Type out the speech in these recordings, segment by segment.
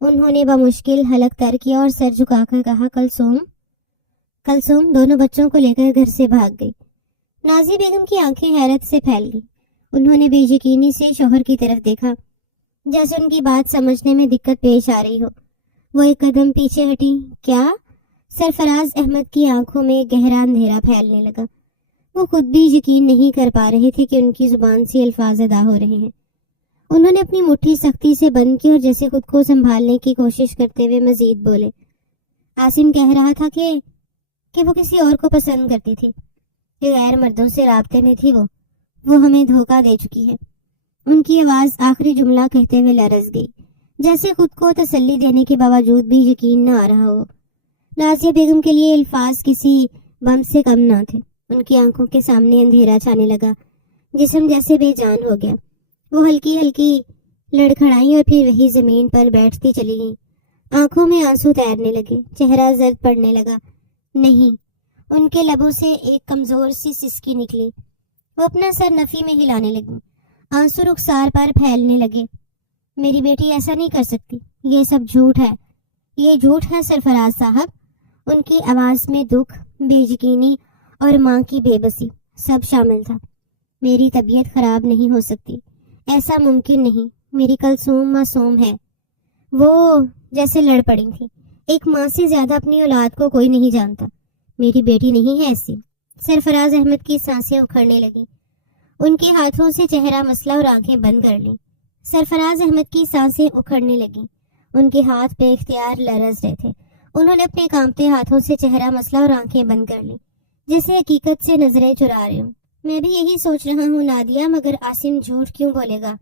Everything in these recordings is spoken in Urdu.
انہوں نے بمشکل حلق تر کیا اور سر جھکا کر کہا کلثوم۔ کلثوم دونوں بچوں کو لے کر گھر سے بھاگ گئی۔ نازیہ بیگم کی آنکھیں حیرت سے پھیل گئی۔ انہوں نے بے یقینی سے شوہر کی طرف دیکھا، جیسے ان کی بات سمجھنے میں دقت پیش آ رہی ہو۔ وہ ایک قدم پیچھے ہٹی۔ کیا؟ سرفراز احمد کی آنکھوں میں گہرا اندھیرا پھیلنے لگا۔ وہ خود بھی یقین نہیں کر پا رہے تھے کہ ان کی زبان سے الفاظ ادا ہو رہے ہیں۔ انہوں نے اپنی مٹھی سختی سے بند کی اور جیسے خود کو سنبھالنے کی کوشش کرتے ہوئے مزید بولے۔ عاصم کہہ رہا تھا کہ وہ کسی اور کو پسند کرتی تھی، کہ غیر مردوں سے رابطے میں تھی۔ وہ ہمیں دھوکہ دے چکی ہے۔ ان کی آواز آخری جملہ کہتے ہوئے لرز گئی، جیسے خود کو تسلی دینے کے باوجود بھی یقین نہ آ رہا ہو۔ نازیہ بیگم کے لیے الفاظ کسی بم سے کم نہ تھے۔ ان کی آنکھوں کے سامنے اندھیرا چھانے لگا، جسم جیسے بے جان ہو گیا۔ وہ ہلکی ہلکی لڑکھڑائیں اور پھر وہی زمین پر بیٹھتی چلی گئیں۔ آنکھوں میں آنسو تیرنے لگے، چہرہ زرد پڑنے لگا۔ نہیں، ان کے لبوں سے ایک کمزور سی سسکی نکلی۔ وہ اپنا سر نفی میں ہلانے لگی، آنسو رخسار پر پھیلنے لگے۔ میری بیٹی ایسا نہیں کر سکتی، یہ سب جھوٹ ہے، یہ جھوٹ ہے سرفراز صاحب۔ ان کی آواز میں دکھ، بے یقینی اور ماں کی بے بسی سب شامل تھا۔ میری طبیعت خراب نہیں ہو سکتی، ایسا ممکن نہیں، میری کلثوم معصوم ہے۔ وہ جیسے لڑ پڑی تھی۔ ایک ماں سے زیادہ اپنی اولاد کو کوئی نہیں جانتا۔ میری بیٹی نہیں ہے ایسی۔ سرفراز احمد کی سانسیں اکھڑنے لگیں۔ ان کے ہاتھوں سے چہرہ مسلا اور آنکھیں بند کر لیں۔ سرفراز احمد کی سانسیں اکھڑنے لگیں۔ ان کے ہاتھ بے اختیار لرز رہے تھے۔ انہوں نے اپنے کانپتے ہاتھوں سے چہرہ مسلا اور آنکھیں بند کر لیں، جیسے حقیقت سے نظریں چرا رہے ہوں۔ میں بھی یہی سوچ رہا ہوں نادیہ، مگر عاصم جھوٹ کیوں بولے گا؟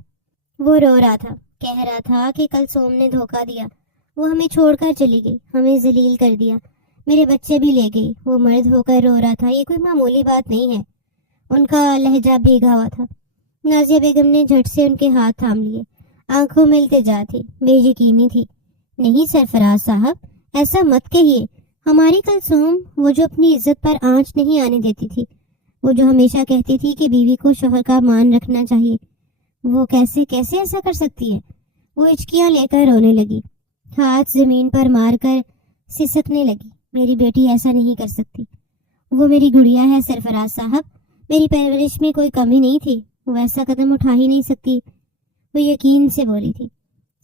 وہ رو رہا تھا، کہہ رہا تھا کہ کلثوم نے دھوکہ دیا، وہ ہمیں چھوڑ کر چلی گئی، ہمیں ذلیل کر دیا، میرے بچے بھی لے گئی۔ وہ مرد ہو کر رو رہا تھا، یہ کوئی معمولی بات نہیں ہے۔ ان کا لہجہ بھیگا ہوا تھا۔ نازیہ بیگم نے جھٹ سے ان کے ہاتھ تھام لیے، آنکھوں میں التجا تھی، بے یقینی تھی۔ نہیں سرفراز صاحب، ایسا مت کہیے۔ ہماری کلثوم، وہ جو اپنی عزت پر آنچ نہیں آنے دیتی تھی، وہ جو ہمیشہ کہتی تھی کہ بیوی کو شوہر کا مان رکھنا چاہیے، وہ کیسے ایسا کر سکتی ہے؟ وہ ہچکیاں لے کر رونے لگی، ہاتھ زمین پر مار کر سسکنے لگی۔ میری بیٹی ایسا نہیں کر سکتی، وہ میری گڑیا ہے سرفراز صاحب، میری پرورش میں کوئی کمی نہیں تھی، وہ ایسا قدم اٹھا ہی نہیں سکتی، وہ یقین سے بولی تھی۔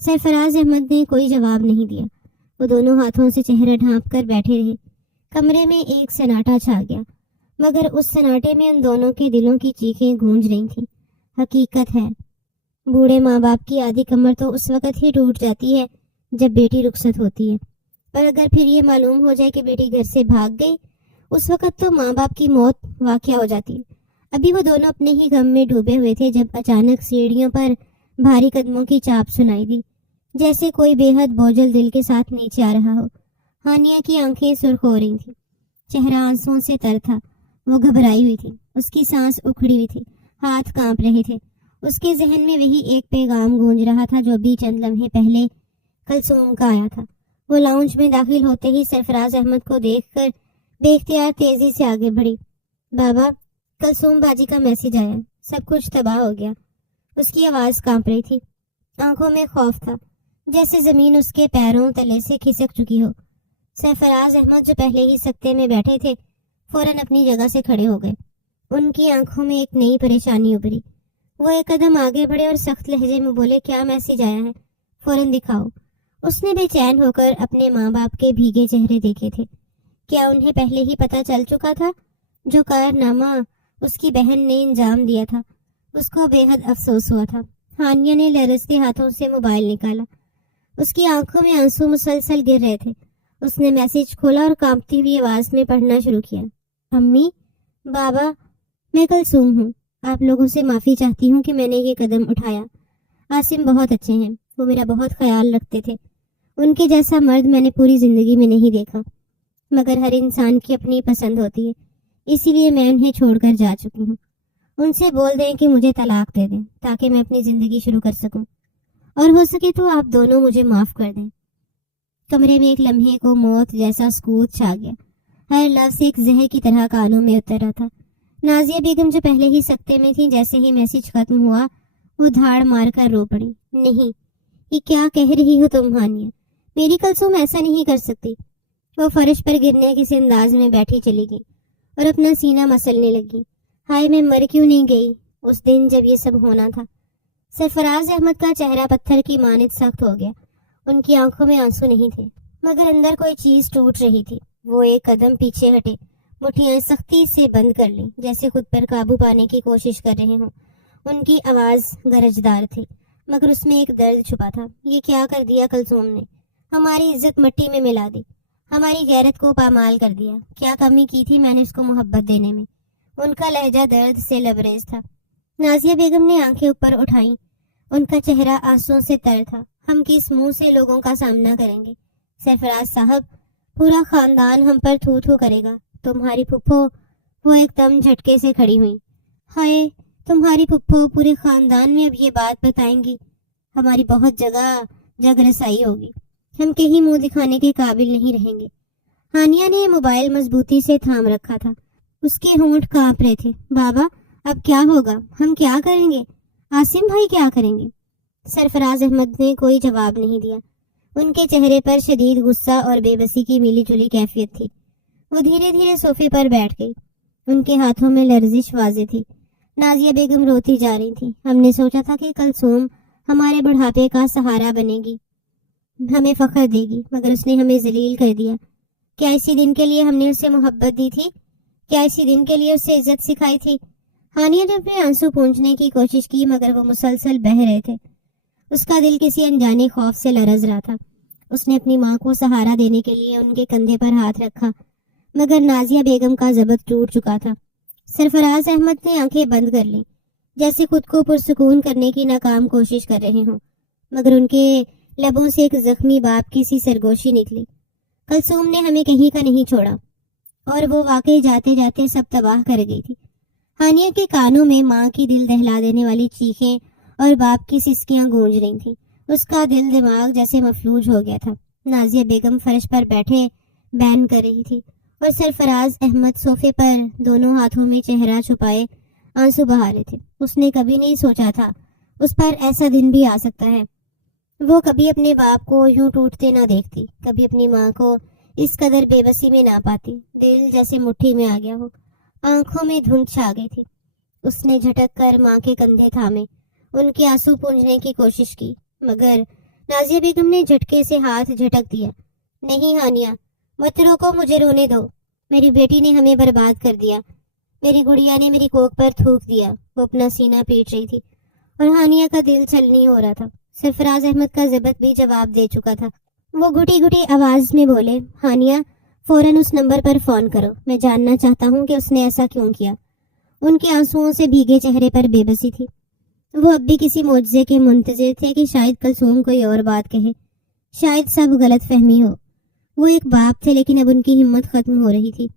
سرفراز احمد نے کوئی جواب نہیں دیا۔ وہ دونوں ہاتھوں سے چہرہ ڈھانپ کر بیٹھے رہے۔ کمرے میں ایک سناٹا چھا گیا، مگر اس سناٹے میں ان دونوں کے دلوں کی چیخیں گونج رہی تھیں۔ حقیقت ہے، بوڑھے ماں باپ کی آدھی کمر تو اس وقت ہی ٹوٹ جاتی ہے جب بیٹی رخصت ہوتی ہے، پر اگر پھر یہ معلوم ہو جائے کہ بیٹی گھر سے بھاگ گئی، اس وقت تو ماں باپ کی موت واقع ہو جاتی ہے۔ ابھی وہ دونوں اپنے ہی غم میں ڈوبے ہوئے تھے جب اچانک سیڑھیوں پر بھاری قدموں کی چاپ سنائی دی، جیسے کوئی بے حد بوجھل دل کے ساتھ نیچے آ رہا ہو۔ ہانیہ کی آنکھیں سرخ ہو رہی تھیں، چہرہ آنسوؤں سے تر تھا، وہ گھبرائی ہوئی تھی، اس کی سانس اکھڑی ہوئی تھی، ہاتھ کانپ رہے تھے۔ اس کے ذہن میں وہی ایک پیغام گونج رہا تھا جو ابھی چند لمحے پہلے کلثوم کا آیا تھا۔ وہ لاؤنج میں داخل ہوتے ہی سرفراز احمد کو دیکھ کر بے اختیار تیزی سے آگے بڑھی۔ بابا، کلثوم باجی کا میسج آیا، سب کچھ تباہ ہو گیا۔ اس کی آواز کانپ رہی تھی، آنکھوں میں خوف تھا، جیسے زمین اس کے پیروں تلے سے کھسک چکی ہو۔ سرفراز احمد جو پہلے ہی سکتے میں بیٹھے تھے، فوراً اپنی جگہ سے کھڑے ہو گئے۔ ان کی آنکھوں میں ایک نئی پریشانی ابھری۔ وہ ایک قدم آگے بڑھے اور سخت لہجے میں بولے، کیا میسج آیا ہے؟ فوراً دکھاؤ۔ اس نے بے چین ہو کر اپنے ماں باپ کے بھیگے چہرے دیکھے تھے۔ کیا انہیں پہلے ہی پتہ چل چکا تھا؟ جو کارنامہ اس کی بہن نے انجام دیا تھا، اس کو بے حد افسوس ہوا تھا۔ ہانیہ نے لرزتے ہاتھوں سے موبائل نکالا، اس کی آنکھوں میں آنسو مسلسل گر رہے تھے۔ اس نے میسج کھولا اور کانپتی ہوئی آواز میں پڑھنا شروع کیا۔ امی، بابا، میں کلثوم ہوں، آپ لوگوں سے معافی چاہتی ہوں کہ میں نے یہ قدم اٹھایا۔ عاصم بہت اچھے ہیں، وہ میرا بہت خیال رکھتے تھے، ان کے جیسا مرد میں نے پوری زندگی میں نہیں دیکھا، مگر ہر انسان کی اپنی پسند ہوتی ہے، اسی لیے میں انہیں چھوڑ کر جا چکی ہوں۔ ان سے بول دیں کہ مجھے طلاق دے دیں تاکہ میں اپنی زندگی شروع کر سکوں، اور ہو سکے تو آپ دونوں مجھے معاف کر دیں۔ کمرے میں ایک لمحے کو موت جیسا سکوت چھا گیا، ہر لفظ ایک زہر کی طرح کانوں میں اتر رہا تھا۔ نازیہ بیگم جو پہلے ہی سکتے میں تھیں، جیسے ہی میسج ختم ہوا وہ دھاڑ مار کر رو پڑی۔ نہیں، یہ کیا کہہ رہی ہو تم ہانیہ؟ میری کلثوم ایسا نہیں کر سکتی۔ وہ فرش پر گرنے کس انداز میں بیٹھی چلی گئی اور اپنا سینہ مسلنے لگی۔ ہائے، میں مر کیوں نہیں گئی اس دن جب یہ سب ہونا تھا۔ سرفراز احمد کا چہرہ پتھر کی مانند سخت ہو گیا۔ ان کی آنکھوں میں آنسو نہیں تھے، مگر اندر کوئی چیز ٹوٹ رہی تھی۔ وہ ایک قدم پیچھے ہٹے، مٹھیاں سختی سے بند کر لیں، جیسے خود پر قابو پانے کی کوشش کر رہے ہوں۔ ان کی آواز گرجدار تھی، مگر اس میں ایک درد چھپا تھا۔ یہ کیا کر دیا کلثوم نے؟ ہماری عزت مٹی میں ملا دی، ہماری غیرت کو پامال کر دیا۔ کیا کمی کی تھی میں نے اس کو محبت دینے میں؟ ان کا لہجہ درد سے لبریز تھا۔ نازیہ بیگم نے آنکھیں اوپر اٹھائیں، ان کا چہرہ آنسوؤں سے تر تھا۔ ہم کس منہ سے لوگوں کا سامنا کریں گے سرفراز صاحب؟ پورا خاندان ہم پر تھو تھو کرے گا۔ تمہاری پھپھو، وہ ایک دم جھٹکے سے کھڑی ہوئی۔ ہائے، تمہاری پھپھو پورے خاندان میں اب یہ بات بتائیں گی؟ ہماری بہت جگ رسائی ہوگی، ہم کہیں منہ دکھانے کے قابل نہیں رہیں گے۔ ہانیہ نے موبائل مضبوطی سے تھام رکھا تھا، اس کے ہونٹ کانپ رہے تھے۔ بابا، اب کیا ہوگا؟ ہم کیا کریں گے؟ عاصم بھائی کیا کریں گے؟ سرفراز احمد نے کوئی جواب نہیں دیا۔ ان کے چہرے پر شدید غصہ اور بے بسی کی ملی جلی کیفیت تھی۔ وہ دھیرے دھیرے صوفے پر بیٹھ گئی، ان کے ہاتھوں میں لرزش واضح تھی۔ نازیہ بیگم روتی جا رہی تھی۔ ہم نے سوچا تھا کہ کلثوم ہمارے بڑھاپے کا سہارا بنے گی، ہمیں فخر دے گی، مگر اس نے ہمیں ذلیل کر دیا۔ کیا اسی دن کے لیے ہم نے اسے محبت دی تھی؟ کیا اسی دن کے لیے اسے عزت سکھائی تھی؟ ہانیہ نے اپنے آنسو پونچھنے کی کوشش کی، مگر وہ مسلسل بہہ رہے تھے۔ اس کا دل کسی انجانے خوف سے لرز رہا تھا۔ اس نے اپنی ماں کو سہارا دینے کے لیے ان کے کندھے پر ہاتھ رکھا، مگر نازیہ بیگم کا ضبط ٹوٹ چکا تھا۔ سرفراز احمد نے آنکھیں بند کر لیں، جیسے خود کو پرسکون کرنے کی ناکام کوشش کر رہے ہوں، مگر ان کے لبوں سے ایک زخمی باپ کی سی سرگوشی نکلی۔ کلثوم نے ہمیں کہیں کا نہیں چھوڑا، اور وہ واقعی جاتے جاتے سب تباہ کر گئی تھی۔ ہانیہ کے کانوں میں ماں کی دل دہلا دینے والی چیخیں اور باپ کی سسکیاں گونج رہی تھیں۔ اس کا دل دماغ جیسے مفلوج ہو گیا تھا۔ نازیہ بیگم فرش پر بیٹھے بین کر رہی تھی، اور سرفراز احمد صوفے پر دونوں ہاتھوں میں چہرہ چھپائے آنسو بہا رہے تھے۔ اس نے کبھی نہیں سوچا تھا اس پر ایسا دن بھی آ سکتا ہے۔ وہ کبھی اپنے باپ کو یوں ٹوٹتے نہ دیکھتی، کبھی اپنی ماں کو اس قدر بے بسی میں نہ پاتی۔ دل جیسے مٹھی میں آ گیا ہو، آنکھوں میں دھند چھا گئی تھی۔ اس نے جھٹک کر ماں کے کندھے تھامے، ان کے آنسو پونجنے کی کوشش کی، مگر نازیہ بیگم نے جھٹکے سے ہاتھ جھٹک دیا۔ نہیں ہانیہ، مت روکو، مجھے رونے دو۔ میری بیٹی نے ہمیں برباد کر دیا، میری گڑیا نے میری کوکھ پر تھوک دیا۔ وہ اپنا سینہ پیٹ رہی تھی، اور ہانیہ کا دل چھل نہیں ہو رہا تھا۔ سرفراز احمد کا ضبط بھی جواب دے چکا تھا۔ وہ گھٹی گھٹی آواز میں بولے، ہانیہ، فوراً اس نمبر پر فون کرو، میں جاننا چاہتا ہوں کہ اس نے ایسا کیوں کیا۔ ان کے آنسوؤں سے بھیگے چہرے پر بے بسی تھی۔ وہ اب بھی کسی معجزے کے منتظر تھے کہ شاید کلثوم کوئی اور بات کہے، شاید سب غلط فہمی ہو۔ وہ ایک باپ تھے، لیکن اب ان کی ہمت ختم ہو رہی تھی۔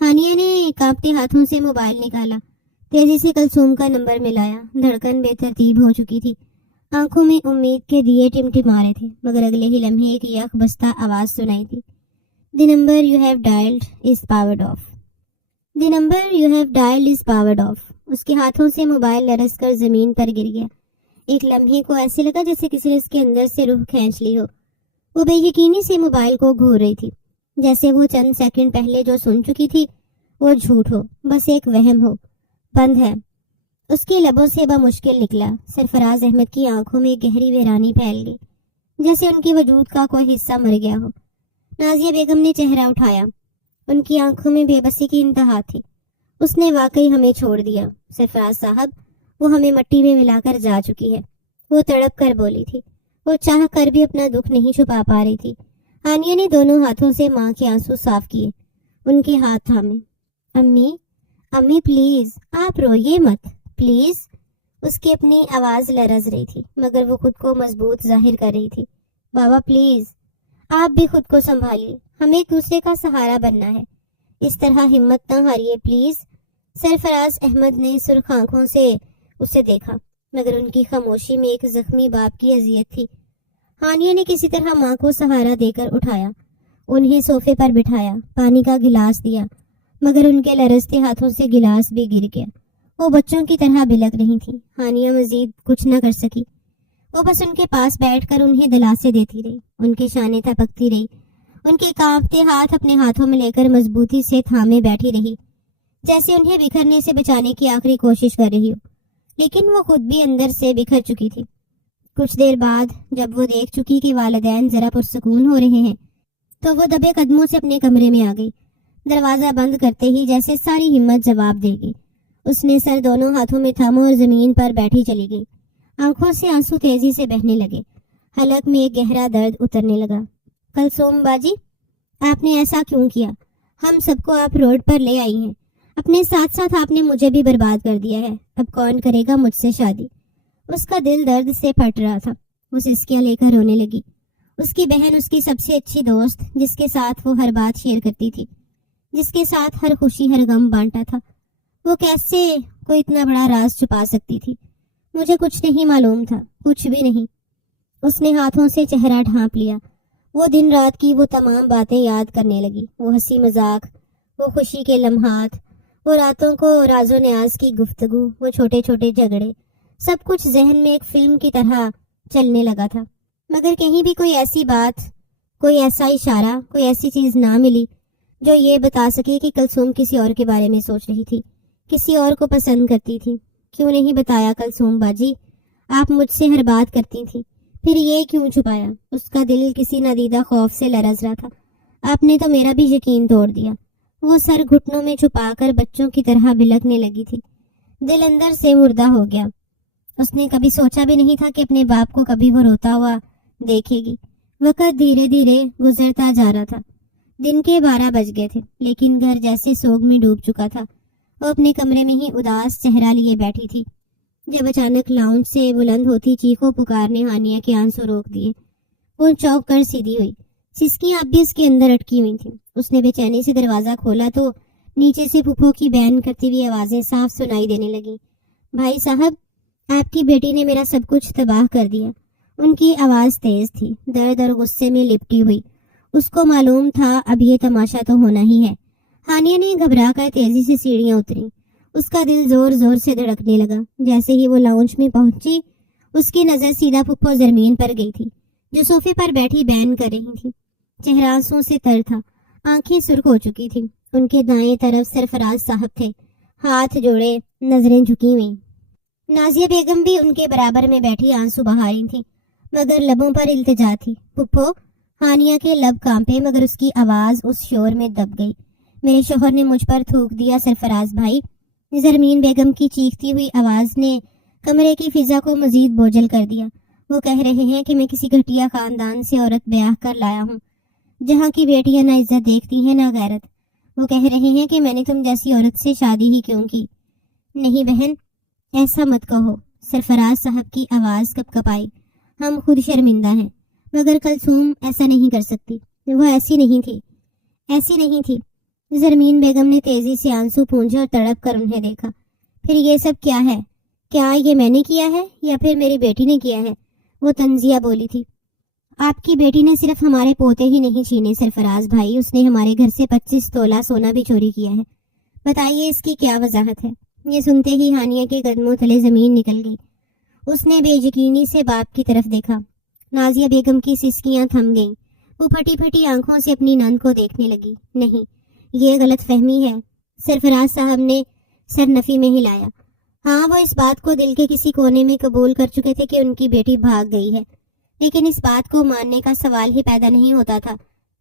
ہانیہ نے کانپتے ہاتھوں سے موبائل نکالا، تیزی سے کلثوم کا نمبر ملایا۔ دھڑکن بے ترتیب ہو چکی تھی، آنکھوں میں امید کے دیے ٹمٹما رہے تھے، مگر اگلے ہی لمحے ایک یک بستہ آواز سنائی تھی، "The number you have dialed is powered off. The number you have dialed is powered off." اس کے ہاتھوں سے موبائل لرز کر زمین پر گر گیا۔ ایک لمحے کو ایسے لگا جیسے کسی نے اس کے اندر سے روح کھینچ لی ہو۔ وہ بے یقینی سے موبائل کو گھور رہی تھی، جیسے وہ چند سیکنڈ پہلے جو سن چکی تھی وہ جھوٹ ہو، بس ایک وہم ہو۔ بند ہے، اس کے لبوں سے بمشکل نکلا۔ سرفراز احمد کی آنکھوں میں گہری ویرانی پھیل گئی، جیسے ان کے وجود کا کوئی حصہ مر گیا ہو۔ نازیہ بیگم نے چہرہ اٹھایا، ان کی آنکھوں میں بے بسی کی انتہا تھی۔ اس نے واقعی ہمیں چھوڑ دیا سرفراز صاحب، وہ ہمیں مٹی میں ملا کر جا چکی ہے۔ وہ تڑپ کر بولی تھی، وہ چاہ کر بھی اپنا دکھ نہیں چھپا پا رہی تھی۔ ہانیہ نے دونوں ہاتھوں سے ماں کے آنسو صاف کیے، ان کے ہاتھ تھامے۔ امی، امی پلیز، آپ روئیے مت، پلیز۔ اس کی اپنی آواز لرز رہی تھی، مگر وہ خود کو مضبوط ظاہر کر رہی تھی۔ بابا پلیز، آپ بھی خود کو سنبھالیے، ہمیں ایک دوسرے کا سہارا بننا ہے، اس طرح ہمت نہ ہاریے پلیز۔ سرفراز احمد نے سرخ آنکھوں سے اسے دیکھا، مگر ان کی خاموشی میں ایک زخمی باپ کی اذیت تھی۔ ہانیہ نے کسی طرح ماں کو سہارا دے کر اٹھایا، انہیں صوفے پر بٹھایا، پانی کا گلاس دیا، مگر ان کے لرزتے ہاتھوں سے گلاس بھی گر گیا۔ وہ بچوں کی طرح بلک رہی تھی۔ ہانیہ مزید کچھ نہ کر سکی، وہ بس ان کے پاس بیٹھ کر انہیں دلاسے دیتی رہی، ان کے شانے تھپکتی رہی، ان کے کانپتے ہاتھ اپنے ہاتھوں میں لے کر مضبوطی سے تھامے بیٹھی رہی، جیسے انہیں بکھرنے سے بچانے کی آخری کوشش کر رہی ہو، لیکن وہ خود بھی اندر سے بکھر چکی تھی۔ کچھ دیر بعد جب وہ دیکھ چکی کہ والدین ذرا پرسکون ہو رہے ہیں تو وہ دبے قدموں سے اپنے کمرے میں آ گئی، دروازہ بند کرتے ہی جیسے ساری ہمت جواب دے گی۔ اس نے سر دونوں ہاتھوں میں تھاما اور زمین پر بیٹھی چلی گئی، آنکھوں سے آنسو تیزی سے بہنے لگے، حلق میں ایک گہرا درد اترنے لگا۔ کلثوم باجی، آپ نے ایسا کیوں کیا؟ ہم سب کو آپ روڈ پر لے آئی ہیں، اپنے ساتھ ساتھ آپ نے مجھے بھی برباد کر دیا ہے، اب کون کرے گا مجھ سے شادی؟ اس کا دل درد سے پھٹ رہا تھا، وہ سسکیاں لے کر رونے لگی۔ اس کی بہن اس کی سب سے اچھی دوست، جس کے ساتھ وہ ہر بات شیئر کرتی تھی، جس کے ساتھ ہر خوشی ہر غم بانٹا تھا، وہ کیسے کوئی اتنا بڑا راز چھپا سکتی تھی؟ مجھے کچھ نہیں معلوم تھا، کچھ بھی نہیں۔ اس نے ہاتھوں سے چہرہ ڈھانپ لیا، وہ دن رات کی وہ تمام باتیں یاد کرنے لگی، وہ ہنسی مذاق، وہ خوشی کے لمحات، وہ راتوں کو راز و نیاز کی گفتگو، وہ چھوٹے چھوٹے جھگڑے، سب کچھ ذہن میں ایک فلم کی طرح چلنے لگا تھا، مگر کہیں بھی کوئی ایسی بات، کوئی ایسا اشارہ، کوئی ایسی چیز نہ ملی جو یہ بتا سکے کہ کلثوم کسی اور کے بارے میں سوچ رہی تھی، کسی اور کو پسند کرتی تھی۔ کیوں نہیں بتایا کلثوم باجی؟ آپ مجھ سے ہر بات کرتی تھی، پھر یہ کیوں چھپایا؟ اس کا دل کسی نادیدہ خوف سے لرز رہا تھا۔ آپ نے تو میرا بھی یقین توڑ دیا۔ وہ سر گھٹنوں میں چھپا کر بچوں کی طرح بلکنے لگی تھی، دل اندر سے مردہ ہو گیا۔ اس نے کبھی سوچا بھی نہیں تھا کہ اپنے باپ کو کبھی وہ روتا ہوا دیکھے گی۔ وقت دھیرے دھیرے گزرتا جا رہا تھا، دن کے 12 بج گئے تھے، لیکن گھر جیسے سوگ میں ڈوب چکا تھا۔ وہ اپنے کمرے میں ہی اداس چہرہ لیے بیٹھی تھی جب اچانک لاؤنج سے بلند ہوتی چیخوں پکار نے ہانیہ کے آنسو روک دیے۔ وہ چوک کر سیدھی ہوئی، سسکیاں اب بھی اس کے اندر اٹکی ہوئی تھیں۔ اس نے بے چینی سے دروازہ کھولا تو نیچے سے پھپھو کی بین کرتی ہوئی آوازیں صاف سنائی دینے لگیں۔ بھائی صاحب، آپ کی بیٹی نے میرا سب کچھ تباہ کر دیا۔ ان کی آواز تیز تھی، درد اور غصے میں لپٹی ہوئی۔ اس کو معلوم تھا اب یہ تماشا تو ہونا ہی ہے۔ ہانیہ نے گھبرا کر تیزی سے سیڑھیاں اتری، اس کا دل زور زور سے دھڑکنے لگا۔ جیسے ہی وہ لاؤنج میں پہنچی، اس کی نظر سیدھا پھپھو زرمین پر گئی تھی، جو صوفے پر بیٹھی بین کر رہی تھی۔ چہرہ آنسوں سے تر تھا، آنکھیں سرخ ہو چکی تھی۔ ان کے دائیں طرف سرفراز صاحب تھے، ہاتھ جوڑے، نظریں جھکی ہوئی۔ نازیہ بیگم بھی ان کے برابر میں بیٹھی آنسو بہا رہی تھی، مگر لبوں پر التجا تھی۔ پھپھو، ہانیہ کے لب کانپے مگر اس کی آواز اس شور میں دب گئی۔ میرے شوہر نے مجھ پر تھوک دیا سرفراز بھائی۔ زرمین بیگم کی چیختی ہوئی آواز نے کمرے کی فضا کو مزید بوجھل کر دیا۔ وہ کہہ رہے ہیں کہ میں کسی گھٹیا خاندان سے عورت بیاہ کر لایا ہوں، جہاں کی بیٹیاں نہ عزت دیکھتی ہیں نہ غیرت۔ وہ کہہ رہے ہیں کہ میں نے تم جیسی عورت سے شادی ہی کیوں کی۔ نہیں بہن، ایسا مت کہو۔ سرفراز صاحب کی آواز کپ کپائی۔ ہم خود شرمندہ ہیں، مگر کلثوم ایسا نہیں کر سکتی، وہ ایسی نہیں تھی، ایسی نہیں تھی۔ زرمین بیگم نے تیزی سے آنسو پونجھے اور تڑپ کر انہیں دیکھا۔ پھر یہ سب کیا ہے؟ کیا یہ میں نے کیا ہے یا پھر میری بیٹی نے کیا ہے؟ وہ تنزیہ بولی تھی۔ آپ کی بیٹی نے صرف ہمارے پوتے ہی نہیں چھینے سرفراز بھائی، اس نے ہمارے گھر سے 25 تولہ سونا بھی چوری کیا ہے۔ بتائیے اس کی کیا وضاحت ہے؟ یہ سنتے ہی ہانیہ کے قدموں تلے زمین نکل گئی۔ اس نے بے یقینی سے باپ کی طرف دیکھا۔ نازیہ بیگم کی سسکیاں تھم گئیں، وہ پھٹی پھٹی آنکھوں سے اپنی نند کو دیکھنے لگی۔ نہیں، یہ غلط فہمی ہے، سرفراز صاحب نے سر نفی میں ہلایا۔ ہاں، وہ اس بات کو دل کے کسی کونے میں قبول کر چکے تھے کہ ان کی بیٹی بھاگ گئی ہے، لیکن اس بات کو ماننے کا سوال ہی پیدا نہیں ہوتا تھا،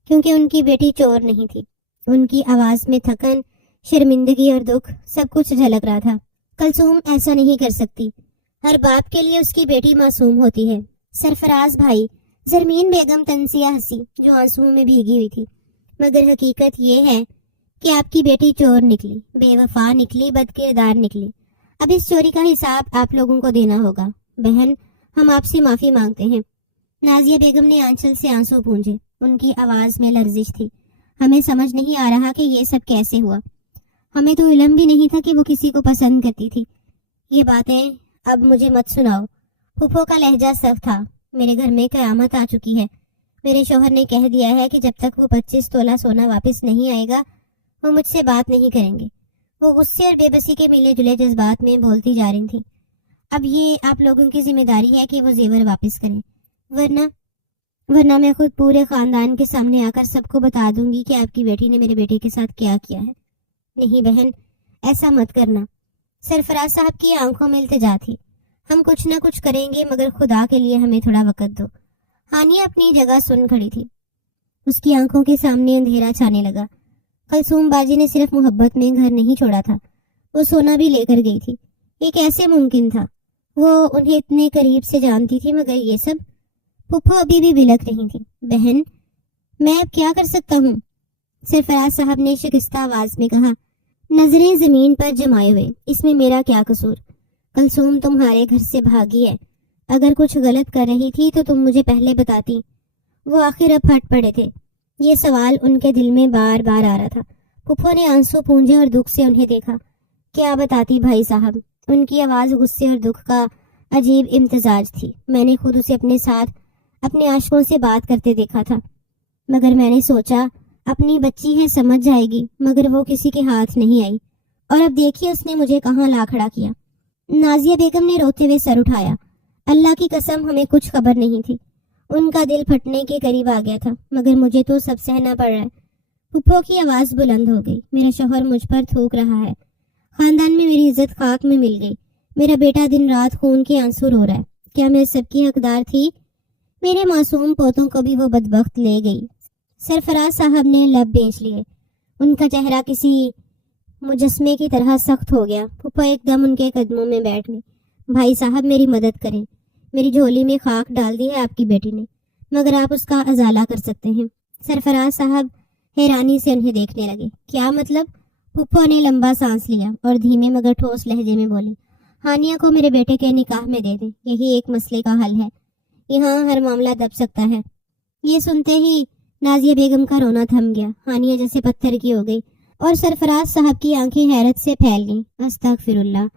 کیونکہ ان کی بیٹی چور نہیں تھی۔ ان کی آواز میں تھکن، شرمندگی اور دکھ سب کچھ جھلک رہا تھا۔ کلثوم ایسا نہیں کر سکتی، ہر باپ کے لیے اس کی بیٹی معصوم ہوتی ہے۔ سرفراز بھائی، زرمین بیگم تنزیہ ہنسی، جو آنسوؤں میں بھیگی ہوئی تھی، مگر حقیقت یہ ہے کہ آپ کی بیٹی چور نکلی، بے وفا نکلی، بد کردار نکلی۔ اب اس چوری کا حساب آپ لوگوں کو دینا ہوگا۔ بہن، ہم آپ سے معافی مانگتے ہیں۔ نازیہ بیگم نے آنچل سے آنسو پونجھے، ان کی آواز میں لرزش تھی۔ ہمیں سمجھ نہیں آ رہا کہ یہ سب کیسے ہوا۔ ہمیں تو علم بھی نہیں تھا کہ وہ کسی کو پسند کرتی تھی۔ یہ باتیں اب مجھے مت سناؤ۔ پھپھو کا لہجہ سخت تھا۔ میرے گھر میں قیامت آ چکی ہے۔ میرے شوہر نے کہہ دیا ہے کہ جب تک وہ 25 تولہ سونا واپس نہیں آئے گا، وہ مجھ سے بات نہیں کریں گے۔ وہ غصے اور بے بسی کے ملے جلے جذبات میں بولتی جا رہی تھی۔ اب یہ آپ لوگوں کی ذمہ داری ہے کہ وہ زیور واپس کریں، ورنہ میں خود پورے خاندان کے سامنے آ کر سب کو بتا دوں گی کہ آپ کی بیٹی نے میرے بیٹے کے ساتھ کیا کیا ہے۔ نہیں بہن، ایسا مت کرنا۔ سرفراز صاحب کی آنکھوں میں التجا تھی۔ ہم کچھ نہ کچھ کریں گے، مگر خدا کے لیے ہمیں تھوڑا وقت دو۔ ہانیہ اپنی جگہ سن کھڑی تھی۔ اس کی آنکھوں کے سامنے اندھیرا چھانے لگا۔ کلثوم باجی نے صرف محبت میں گھر نہیں چھوڑا تھا، وہ سونا بھی لے کر گئی تھی۔ یہ کیسے ممکن تھا؟ وہ انہیں اتنے قریب سے جانتی تھی، مگر یہ سب؟ پھپھو ابھی بھی بلک رہی تھی۔ بہن، میں اب کیا کر سکتا ہوں؟ سرفراز صاحب نے شکستہ آواز میں کہا، نظریں زمین پر جمائے ہوئے۔ اس میں میرا کیا قصور؟ کلثوم تمہارے گھر سے بھاگی ہے، اگر کچھ غلط کر رہی تھی تو تم مجھے پہلے بتاتی۔ وہ آخر اب پھٹ پڑے تھے۔ یہ سوال ان کے دل میں بار بار آ رہا تھا۔ پھپھو نے آنسو پونجے اور دکھ سے انہیں دیکھا۔ کیا بتاتی بھائی صاحب؟ ان کی آواز غصے اور دکھ کا عجیب امتزاج تھی۔ میں نے خود اسے اپنے ساتھ اپنے عاشقوں سے بات کرتے دیکھا تھا، مگر میں نے سوچا اپنی بچی ہے، سمجھ جائے گی، مگر وہ کسی کے ہاتھ نہیں آئی، اور اب دیکھیے اس نے مجھے کہاں لا کھڑا کیا۔ نازیہ بیگم نے روتے ہوئے سر اٹھایا۔ اللہ کی قسم ہمیں کچھ خبر نہیں تھی۔ ان کا دل پھٹنے کے قریب آ گیا تھا، مگر مجھے تو سب سہنا پڑ رہا ہے۔ پھپھو کی آواز بلند ہو گئی۔ میرا شوہر مجھ پر تھوک رہا ہے، خاندان میں میری عزت خاک میں مل گئی، میرا بیٹا دن رات خون کے آنسو رو رہا ہے۔ کیا میں سب کی حقدار تھی؟ میرے معصوم پوتوں کو بھی وہ بدبخت لے گئی۔ سرفراز صاحب نے لب بھینچ لیے۔ ان کا چہرہ کسی مجسمے کی طرح سخت ہو گیا۔ پھپھو ایک دم ان کے قدموں میں بیٹھ گئی۔ بھائی صاحب، میری مدد کریں۔ میری جھولی میں خاک ڈال دی ہے آپ کی بیٹی نے، مگر آپ اس کا ازالہ کر سکتے ہیں۔ سرفراز صاحب حیرانی سے انہیں دیکھنے لگے۔ کیا مطلب؟ پھپھو نے لمبا سانس لیا اور دھیمے مگر ٹھوس لہجے میں بولی، ہانیہ کو میرے بیٹے کے نکاح میں دے دیں، یہی ایک مسئلے کا حل ہے، یہاں ہر معاملہ دب سکتا ہے۔ یہ سنتے ہی نازیہ بیگم کا رونا تھم گیا۔ ہانیہ جیسے پتھر کی ہو گئی اور سرفراز صاحب کی آنکھیں حیرت سے پھیل گئیں۔ استغفر اللہ۔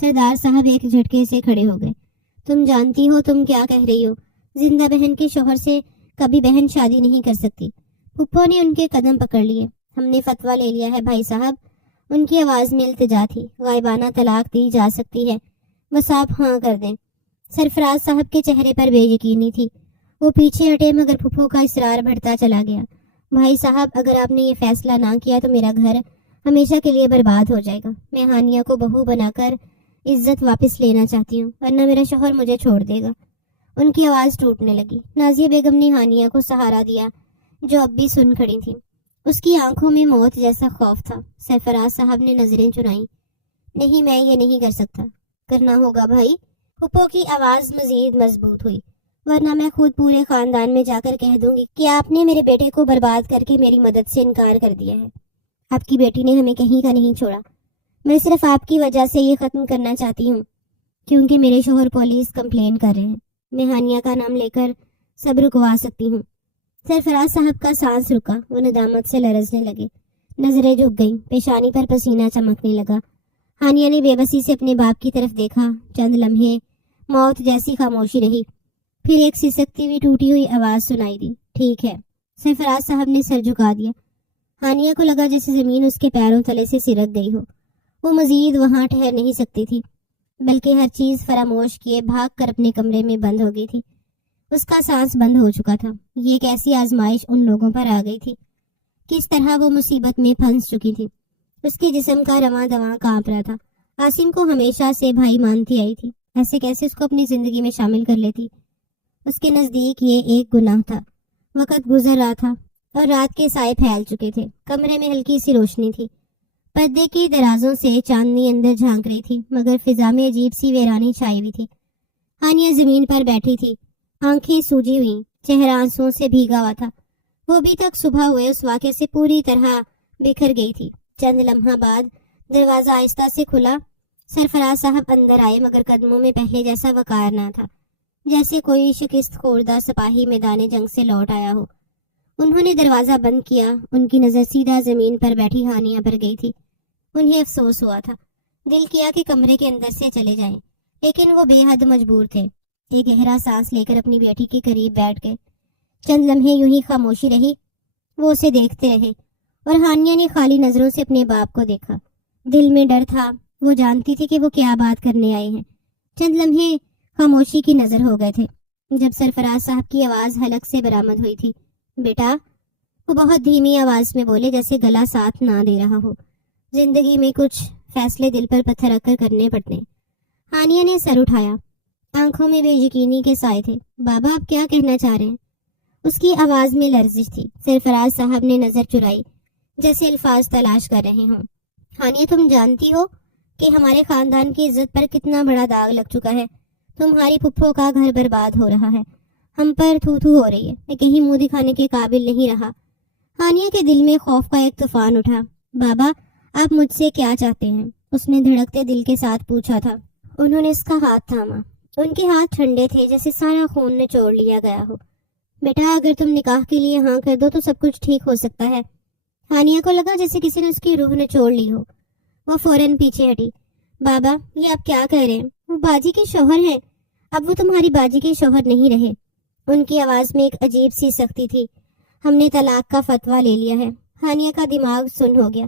سردار صاحب ایک جھٹکے سے کھڑے ہو گئے۔ تم جانتی ہو تم کیا کہہ رہی ہو؟ زندہ بہن کے شوہر سے کبھی بہن شادی نہیں کر سکتی۔ پھپھو نے ان کے قدم پکڑ لیے۔ ہم نے فتویٰ لے لیا ہے بھائی صاحب۔ ان کی آواز میں التجا تھی۔ غائبانہ طلاق دی جا سکتی ہے، بس آپ ہاں کر دیں۔ سرفراز صاحب کے چہرے پر بے یقینی تھی۔ وہ پیچھے ہٹے، مگر پھپھو کا اصرار بڑھتا چلا گیا۔ بھائی صاحب، اگر آپ نے یہ فیصلہ نہ کیا تو میرا گھر ہمیشہ کے لیے برباد ہو جائے گا۔ میں ہانیہ کو بہو بنا کر عزت واپس لینا چاہتی ہوں، ورنہ میرا شوہر مجھے چھوڑ دے گا۔ ان کی آواز ٹوٹنے لگی۔ نازیہ بیگم نے ہانیہ کو سہارا دیا، جو اب بھی سن کھڑی تھی۔ اس کی آنکھوں میں موت جیسا خوف تھا۔ سرفراز صاحب نے نظریں چنائیں۔ نہیں، میں یہ نہیں کر سکتا۔ کرنا ہوگا بھائی۔ پھپھو کی آواز مزید مضبوط ہوئی، ورنہ میں خود پورے خاندان میں جا کر کہہ دوں گی کہ آپ نے میرے بیٹے کو برباد کر کے میری مدد سے انکار کر دیا ہے۔ آپ کی بیٹی نے ہمیں کہیں کا نہیں چھوڑا۔ میں صرف آپ کی وجہ سے یہ ختم کرنا چاہتی ہوں، کیونکہ میرے شوہر پولیس کمپلین کر رہے ہیں۔ میں ہانیہ کا نام لے کر سب رکوا سکتی ہوں۔ سرفراز صاحب کا سانس رکا، وہ ندامت سے لرزنے لگے، نظریں جھک گئیں، پیشانی پر پسینہ چمکنے لگا۔ ہانیہ نے بے بسی سے اپنے باپ کی طرف دیکھا۔ چند لمحے موت جیسی خاموشی رہی، پھر ایک سسکتی ہوئی ٹوٹی ہوئی آواز سنائی دی، ٹھیک ہے۔ سرفراز صاحب نے سر جھکا دیا۔ ہانیہ کو لگا جیسے زمین اس کے پیروں تلے سے سرک گئی ہو۔ وہ مزید وہاں ٹھہر نہیں سکتی تھی، بلکہ ہر چیز فراموش کیے بھاگ کر اپنے کمرے میں بند ہو گئی تھی۔ اس کا سانس بند ہو چکا تھا۔ یہ ایک ایسی آزمائش ان لوگوں پر آ گئی تھی، کس طرح وہ مصیبت میں پھنس چکی تھی۔ اس کے جسم کا رواں دواں کانپ رہا تھا۔ عاصم کو ہمیشہ سے بھائی مانتی آئی تھی، ایسے کیسے اس کو اپنی زندگی میں شامل کر لیتی؟ اس کے نزدیک یہ ایک گناہ تھا۔ وقت گزر رہا تھا اور رات کے سائے پھیل چکے تھے۔ کمرے میں ہلکی سی روشنی تھی، پردے کی درازوں سے چاندنی اندر جھانک رہی تھی، مگر فضا میں عجیب سی ویرانی چھائی ہوئی تھی۔ ہانیہ زمین پر بیٹھی تھی، آنکھیں سوجی ہوئی، چہرہ آنسوؤں سے بھیگا ہوا تھا۔ وہ ابھی تک صبح ہوئے اس واقعے سے پوری طرح بکھر گئی تھی۔ چند لمحہ بعد دروازہ آہستہ سے کھلا۔ سرفراز صاحب اندر آئے، مگر قدموں میں پہلے جیسا وقار نہ تھا، جیسے کوئی شکست خوردہ سپاہی میدان جنگ سے لوٹ آیا ہو۔ انہوں نے دروازہ بند کیا۔ ان کی نظر سیدھا زمین پر بیٹھی ہانیہ پر گئی تھی۔ انہیں افسوس ہوا تھا، دل کیا کہ کمرے کے اندر سے چلے جائیں، لیکن وہ بے حد مجبور تھے۔ ایک گہرا سانس لے کر اپنی بیٹی کے قریب بیٹھ گئے۔ چند لمحے یوں ہی خاموشی رہی، وہ اسے دیکھتے رہے، اور ہانیہ نے خالی نظروں سے اپنے باپ کو دیکھا۔ دل میں ڈر تھا، وہ جانتی تھی کہ وہ کیا بات کرنے آئے ہیں۔ چند لمحے خاموشی کی نظر ہو گئے تھے جب سرفراز صاحب کی آواز حلق سے برآمد ہوئی تھی۔ بیٹا، وہ بہت دھیمی آواز میں بولے جیسے گلا ساتھ نہ دے رہا ہو۔ زندگی میں کچھ فیصلے دل پر پتھر رکھ کر کرنے پڑتے ہیں۔ ہانیہ نے سر اٹھایا، آنکھوں میں بے یقینی کے سائے تھے۔ بابا، آپ کیا کہنا چاہ رہے ہیں؟ اس کی آواز میں لرزش تھی۔ سرفراز صاحب نے نظر چرائی جیسے الفاظ تلاش کر رہے ہوں۔ ہانیہ، تم جانتی ہو کہ ہمارے خاندان کی عزت پر کتنا بڑا داغ لگ چکا ہے۔ تمہاری پھپھو کا گھر برباد ہو رہا ہے، ہم پر تھو تھو ہو رہی ہے، میں کہیں منہ دکھانے کے قابل نہیں رہا۔ ہانیہ کے دل میں خوف کا ایک طوفان اٹھا۔ بابا، آپ مجھ سے کیا چاہتے ہیں؟ اس نے دھڑکتے دل کے ساتھ پوچھا تھا۔ انہوں نے اس کا ہاتھ تھاما۔ ان کے ہاتھ ٹھنڈے تھے جیسے سارا خون نچوڑ لیا گیا ہو۔ بیٹا، اگر تم نکاح کے لیے ہاں کر دو تو سب کچھ ٹھیک ہو سکتا ہے۔ ہانیہ کو لگا جیسے کسی نے اس کی روح نچوڑ لی ہو۔ وہ فوراً پیچھے ہٹی۔ بابا، یہ آپ کیا کہہ رہے ہیں؟ وہ باجی کے شوہر ہیں، اب وہ تمہاری باجی کے شوہر نہیں رہے۔ ان کی آواز میں ایک عجیب سی سختی تھی۔ ہم نے طلاق کا فتویٰ لے لیا ہے۔ ہانیہ کا دماغ سن ہو گیا۔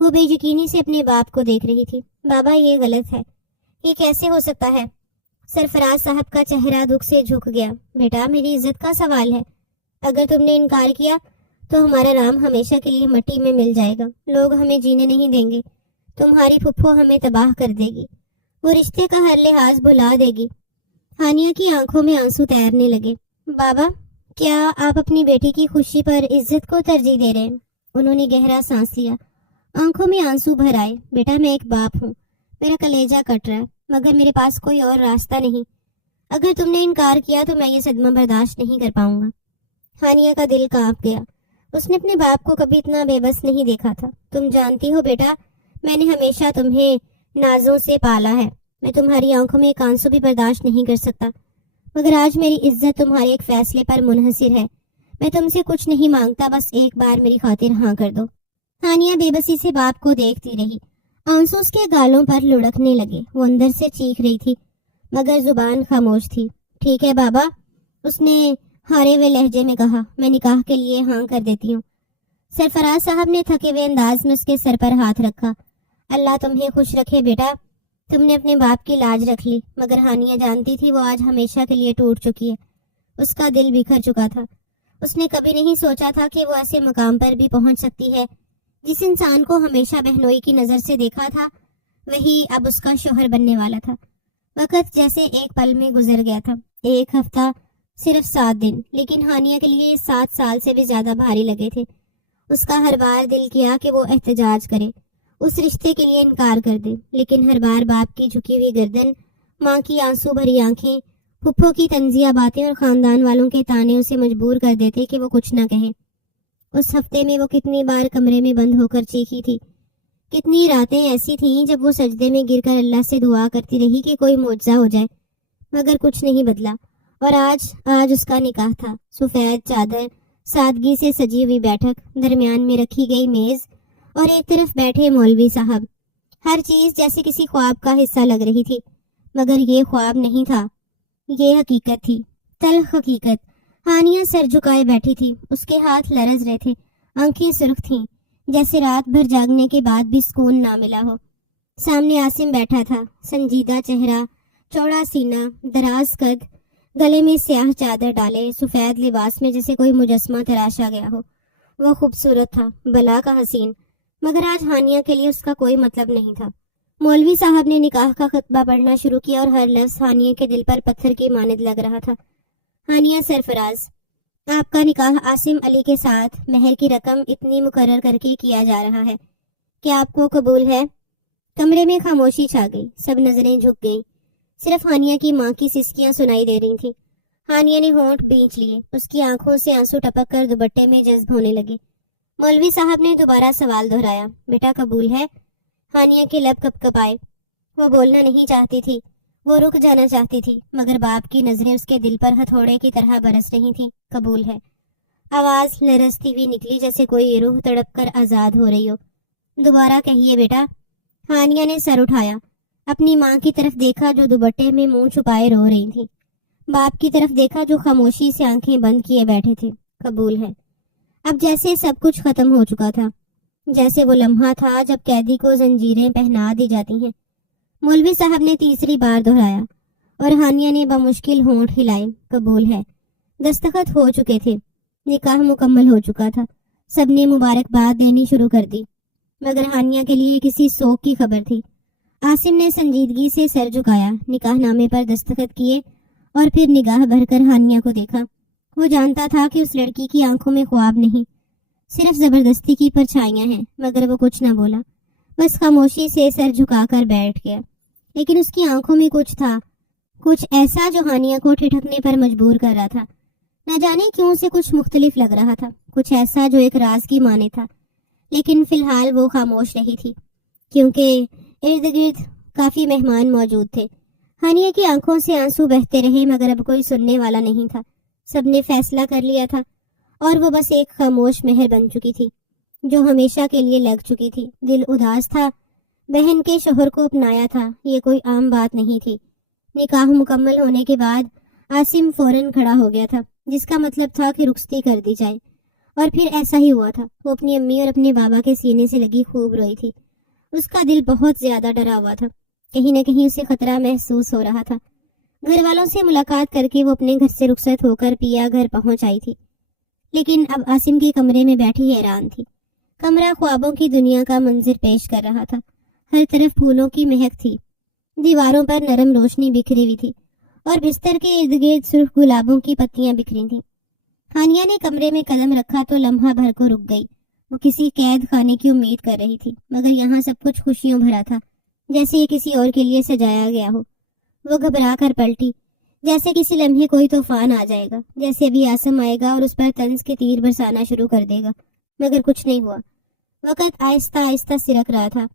وہ بے یقینی سے اپنے باپ کو دیکھ رہی تھی۔ بابا، یہ غلط ہے، یہ کیسے ہو سکتا ہے؟ سرفراز صاحب کا چہرہ دکھ سے جھک گیا۔ بیٹا، میری عزت کا سوال ہے، اگر تم نے انکار کیا تو ہمارا نام ہمیشہ کے لیے مٹی میں مل جائے گا، لوگ ہمیں جینے نہیں دیں گے، تمہاری پھپھو ہمیں تباہ کر دے گی، وہ رشتے کا ہر لحاظ بھلا دے گی۔ ہانیہ کی آنکھوں میں آنسو تیرنے لگے۔ بابا، کیا آپ اپنی بیٹی کی خوشی پر عزت کو ترجیح دے رہے ہیں؟ انہوں نے گہرا سانس لیا، آنکھوں میں آنسو بھر آئے۔ بیٹا، میں ایک باپ ہوں، میرا کلیجہ کٹ رہا ہے، مگر میرے پاس کوئی اور راستہ نہیں۔ اگر تم نے انکار کیا تو میں یہ صدمہ برداشت نہیں کر پاؤں گا۔ ہانیہ کا دل کانپ گیا۔ اس نے اپنے باپ کو کبھی اتنا بے بس نہیں دیکھا تھا۔ تم جانتی ہو بیٹا، میں نے ہمیشہ تمہیں نازوں سے پالا ہے، میں تمہاری آنکھوں میں ایک آنسو بھی برداشت نہیں کر سکتا، مگر آج میری عزت تمہارے ایک فیصلے پر منحصر ہے۔ میں تم سے کچھ نہیں مانگتا، بس ایک بار میری خاطر ہاں کر دو۔ ہانیہ بے بسی سے باپ کو دیکھتی رہی۔ آنسو اس کے گالوں پر لڑکنے لگے۔ وہ اندر سے چیخ رہی تھی مگر زبان خاموش تھی۔ ٹھیک ہے بابا، اس نے ہارے ہوئے لہجے میں کہا، میں نکاح کے لیے ہاں کر دیتی ہوں۔ سرفراز صاحب نے تھکے ہوئے انداز میں اس کے سر پر ہاتھ رکھا۔ اللہ تمہیں خوش رکھے بیٹا، تم نے اپنے باپ کی لاج رکھ لی۔ مگر ہانیہ جانتی تھی وہ آج ہمیشہ کے لیے ٹوٹ چکی ہے۔ اس کا دل بکھر چکا تھا۔ اس نے کبھی نہیں سوچا تھا کہ وہ ایسے مقام پر بھی پہنچ سکتی ہے۔ جس انسان کو ہمیشہ بہنوئی کی نظر سے دیکھا تھا وہی اب اس کا شوہر بننے والا تھا۔ وقت جیسے ایک پل میں گزر گیا تھا۔ ایک ہفتہ، صرف 7 دن، لیکن ہانیہ کے لیے 7 سال سے بھی زیادہ بھاری لگے تھے۔ اس کا ہر بار دل کیا کہ وہ احتجاج کرے، اس رشتے کے لیے انکار کر دے، لیکن ہر بار باپ کی جھکی ہوئی گردن، ماں کی آنسو بھری آنکھیں، پھپھو کی طنزیہ باتیں اور خاندان والوں کے تانے اسے مجبور کر دیتے کہ وہ کچھ نہ کہے۔ اس ہفتے میں وہ کتنی بار کمرے میں بند ہو کر چیخی تھی، کتنی راتیں ایسی تھیں جب وہ سجدے میں گر کر اللہ سے دعا کرتی رہی کہ کوئی معجزہ ہو جائے، مگر کچھ نہیں بدلا۔ اور آج اس کا نکاح تھا۔ سفید چادر، سادگی سے سجی ہوئی بیٹھک، درمیان میں رکھی گئی میز اور ایک طرف بیٹھے مولوی صاحب۔ ہر چیز جیسے کسی خواب کا حصہ لگ رہی تھی، مگر یہ خواب نہیں تھا، یہ حقیقت تھی، تلخ حقیقت۔ ہانیہ سر جھکائے بیٹھی تھی، اس کے ہاتھ لرز رہے تھے، آنکھیں سرخ تھیں، جیسے رات بھر جاگنے کے بعد بھی سکون نہ ملا ہو۔ سامنے عاصم بیٹھا تھا، سنجیدہ چہرہ، چوڑا سینہ، دراز قد، گلے میں سیاہ چادر ڈالے، سفید لباس میں جیسے کوئی مجسمہ تراشا گیا ہو۔ وہ خوبصورت تھا، بلا کا حسین، مگر آج ہانیہ کے لیے اس کا کوئی مطلب نہیں تھا۔ مولوی صاحب نے نکاح کا خطبہ پڑھنا شروع کیا اور ہر لفظ ہانیہ کے دل پر پتھر کی مانند لگ رہا تھا۔ ہانیہ سرفراز، آپ کا نکاح عاصم علی کے ساتھ مہر کی رقم اتنی مقرر کر کے کیا جا رہا ہے، کیا آپ کو قبول ہے؟ کمرے میں خاموشی چھا گئی، سب نظریں جھک گئیں، صرف ہانیہ کی ماں کی سسکیاں سنائی دے رہی تھیں۔ ہانیہ نے ہونٹ بینچ لیے، اس کی آنکھوں سے آنسو ٹپک کر دوپٹے میں جذب ہونے لگے۔ مولوی صاحب نے دوبارہ سوال دہرایا، بیٹا قبول ہے؟ ہانیہ کے لب کپ کپ آئے، وہ بولنا نہیں چاہتی تھی، وہ رک جانا چاہتی تھی، مگر باپ کی نظریں اس کے دل پر ہتھوڑے کی طرح برس رہی تھیں۔ قبول ہے، آواز لرزتی ہوئی نکلی جیسے کوئی روح تڑپ کر آزاد ہو رہی ہو۔ دوبارہ کہیے بیٹا۔ ہانیہ نے سر اٹھایا، اپنی ماں کی طرف دیکھا جو دوپٹے میں منہ چھپائے رو رہی تھی، باپ کی طرف دیکھا جو خاموشی سے آنکھیں بند کیے بیٹھے تھے۔ قبول ہے۔ اب جیسے سب کچھ ختم ہو چکا تھا، جیسے وہ لمحہ تھا جب قیدی کو زنجیریں پہنا دی جاتی ہیں۔ مولوی صاحب نے تیسری بار دہرایا، اور ہانیہ نے بمشکل ہونٹ ہلائے۔ قبول ہے۔ دستخط ہو چکے تھے، نکاح مکمل ہو چکا تھا، سب نے مبارکباد دینی شروع کر دی، مگر ہانیہ کے لیے کسی سوگ کی خبر تھی۔ عاصم نے سنجیدگی سے سر جھکایا، نکاح نامے پر دستخط کیے اور پھر نگاہ بھر کر ہانیہ کو دیکھا۔ وہ جانتا تھا کہ اس لڑکی کی آنکھوں میں خواب نہیں، صرف زبردستی کی پرچھائیاں ہیں، مگر وہ کچھ نہ بولا، بس خاموشی سے سر جھکا کر بیٹھ گیا۔ لیکن اس کی آنکھوں میں کچھ تھا، کچھ ایسا جو ہانیہ کو ٹھٹکنے پر مجبور کر رہا تھا۔ نہ جانے کیوں اسے کچھ مختلف لگ رہا تھا، کچھ ایسا جو ایک راز کی مانے تھا، لیکن فی الحال وہ خاموش رہی تھی کیونکہ ارد گرد کافی مہمان موجود تھے۔ ہانیہ کی آنکھوں سے آنسو بہتے رہے مگر اب کوئی سننے والا نہیں تھا۔ سب نے فیصلہ کر لیا تھا اور وہ بس ایک خاموش مہر بن چکی تھی جو ہمیشہ کے لیے لگ چکی تھی۔ دل اداس تھا، بہن کے شوہر کو اپنایا تھا، یہ کوئی عام بات نہیں تھی۔ نکاح مکمل ہونے کے بعد عاصم فوراً کھڑا ہو گیا تھا، جس کا مطلب تھا کہ رخصتی کر دی جائے، اور پھر ایسا ہی ہوا تھا۔ وہ اپنی امی اور اپنے بابا کے سینے سے لگی خوب روئی تھی۔ اس کا دل بہت زیادہ ڈرا ہوا تھا، کہیں نہ کہیں اسے خطرہ محسوس ہو رہا تھا۔ گھر والوں سے ملاقات کر کے وہ اپنے گھر سے رخصت ہو کر پیا گھر پہنچ آئی تھی، لیکن اب عاصم کے کمرے میں بیٹھی حیران تھی۔ کمرہ خوابوں کی دنیا کا منظر پیش کر رہا تھا، ہر طرف پھولوں کی مہک تھی، دیواروں پر نرم روشنی بکھری ہوئی تھی اور بستر کے ارد گرد سرخ گلابوں کی پتیاں بکھری تھیں۔ ہانیہ نے کمرے میں قدم رکھا تو لمحہ بھر کو رک گئی۔ وہ کسی قید خانے کی امید کر رہی تھی، مگر یہاں سب کچھ خوشیوں بھرا تھا، جیسے یہ کسی اور کے لیے سجایا گیا ہو۔ وہ گھبرا کر پلٹی، جیسے کسی لمحے کوئی طوفان آ جائے گا، جیسے ابھی عاصم آئے گا اور اس پر طنز کے تیر برسانا شروع کر دے گا، مگر کچھ نہیں ہوا۔ وقت آہستہ آہستہ سرک رہا تھا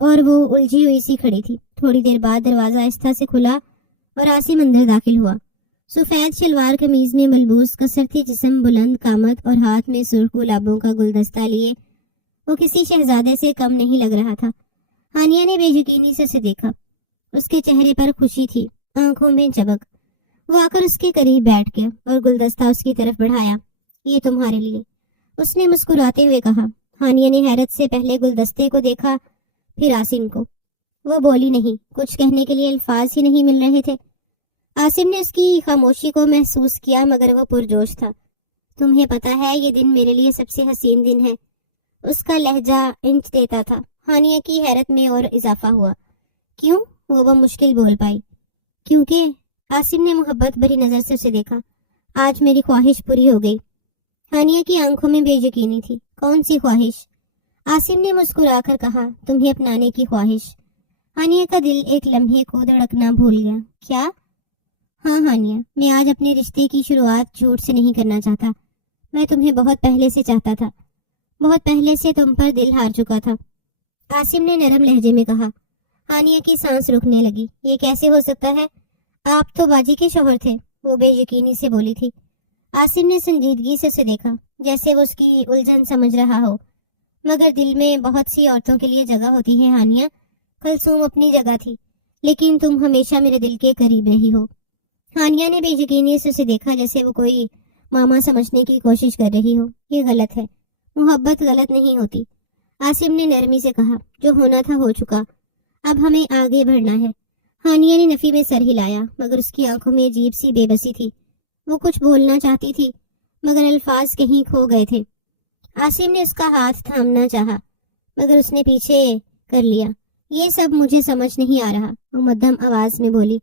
اور وہ الجھی ہوئی سی کھڑی تھی۔ تھوڑی دیر بعد دروازہ آہستہ سے کھلا اور عاصم اندر داخل ہوا۔ سفید شلوار قمیض میں ملبوس، کثرتی جسم، بلند قامت اور ہاتھ میں سرخ گلابوں کا گلدستہ لیے وہ کسی شہزادے سے کم نہیں لگ رہا تھا۔ ہانیہ نے بے یقینی سے اسے دیکھا، اس کے چہرے پر خوشی تھی، آنکھوں میں چمک۔ وہ آ کر اس کے قریب بیٹھ گیا اور گلدستہ اس کی طرف بڑھایا۔ یہ تمہارے لیے، اس نے مسکراتے ہوئے کہا۔ ہانیہ نے حیرت سے پہلے گلدستے کو دیکھا، پھر عاصم کو۔ وہ بولی نہیں، کچھ کہنے کے لیے الفاظ ہی نہیں مل رہے تھے۔ عاصم نے اس کی خاموشی کو محسوس کیا مگر وہ پرجوش تھا۔ تمہیں پتہ ہے یہ دن میرے لیے سب سے حسین دن ہے، اس کا لہجہ انچ دیتا تھا۔ ہانیہ کی حیرت میں اور اضافہ ہوا۔ کیوں؟ وہ مشکل بول پائی۔ کیونکہ عاصم نے محبت بھری نظر سے اسے دیکھا۔ آج میری خواہش پوری ہو گئی۔ ہانیہ کی آنکھوں میں بے یقینی تھی۔ کون سی خواہش؟ عاصم نے مسکرا کر کہا، تمہیں اپنانے کی خواہش۔ ہانیہ کا دل ایک لمحے کو دھڑکنا بھول گیا۔ کیا؟ ہاں ہانیہ، میں آج اپنے رشتے کی شروعات جھوٹ سے نہیں کرنا چاہتا۔ میں تمہیں بہت پہلے سے چاہتا تھا، بہت پہلے سے تم پر دل ہار چکا تھا، عاصم نے نرم لہجے میں کہا۔ ہانیہ کی سانس رکنے لگی۔ یہ کیسے ہو سکتا ہے؟ آپ تو باجی کے شوہر تھے، وہ بے یقینی سے بولی تھی۔ عاصم نے سنجیدگی سے اسے دیکھا، جیسے وہ اس کی الجھن سمجھ رہا ہو۔ مگر دل میں بہت سی عورتوں کے لیے جگہ ہوتی ہے ہانیہ۔ کلثوم اپنی جگہ تھی، لیکن تم ہمیشہ میرے دل کے قریب رہی ہو۔ ہانیہ نے بے یقینی سے اسے دیکھا، جیسے وہ کوئی ماما سمجھنے کی کوشش کر رہی ہو۔ یہ غلط ہے، محبت غلط نہیں ہوتی، عاصم نے نرمی سے کہا۔ جو ہونا تھا ہو چکا، اب ہمیں آگے بڑھنا ہے۔ ہانیہ نے نفی میں سر ہلایا، مگر اس کی آنکھوں میں عجیب سی بے بسی تھی۔ وہ کچھ بولنا چاہتی تھی مگر الفاظ کہیں کھو گئے تھے۔ عاصم نے اس کا ہاتھ تھامنا چاہا مگر اس نے پیچھے کر لیا۔ یہ سب مجھے سمجھ نہیں آ رہا، وہ مدھم آواز میں بولی۔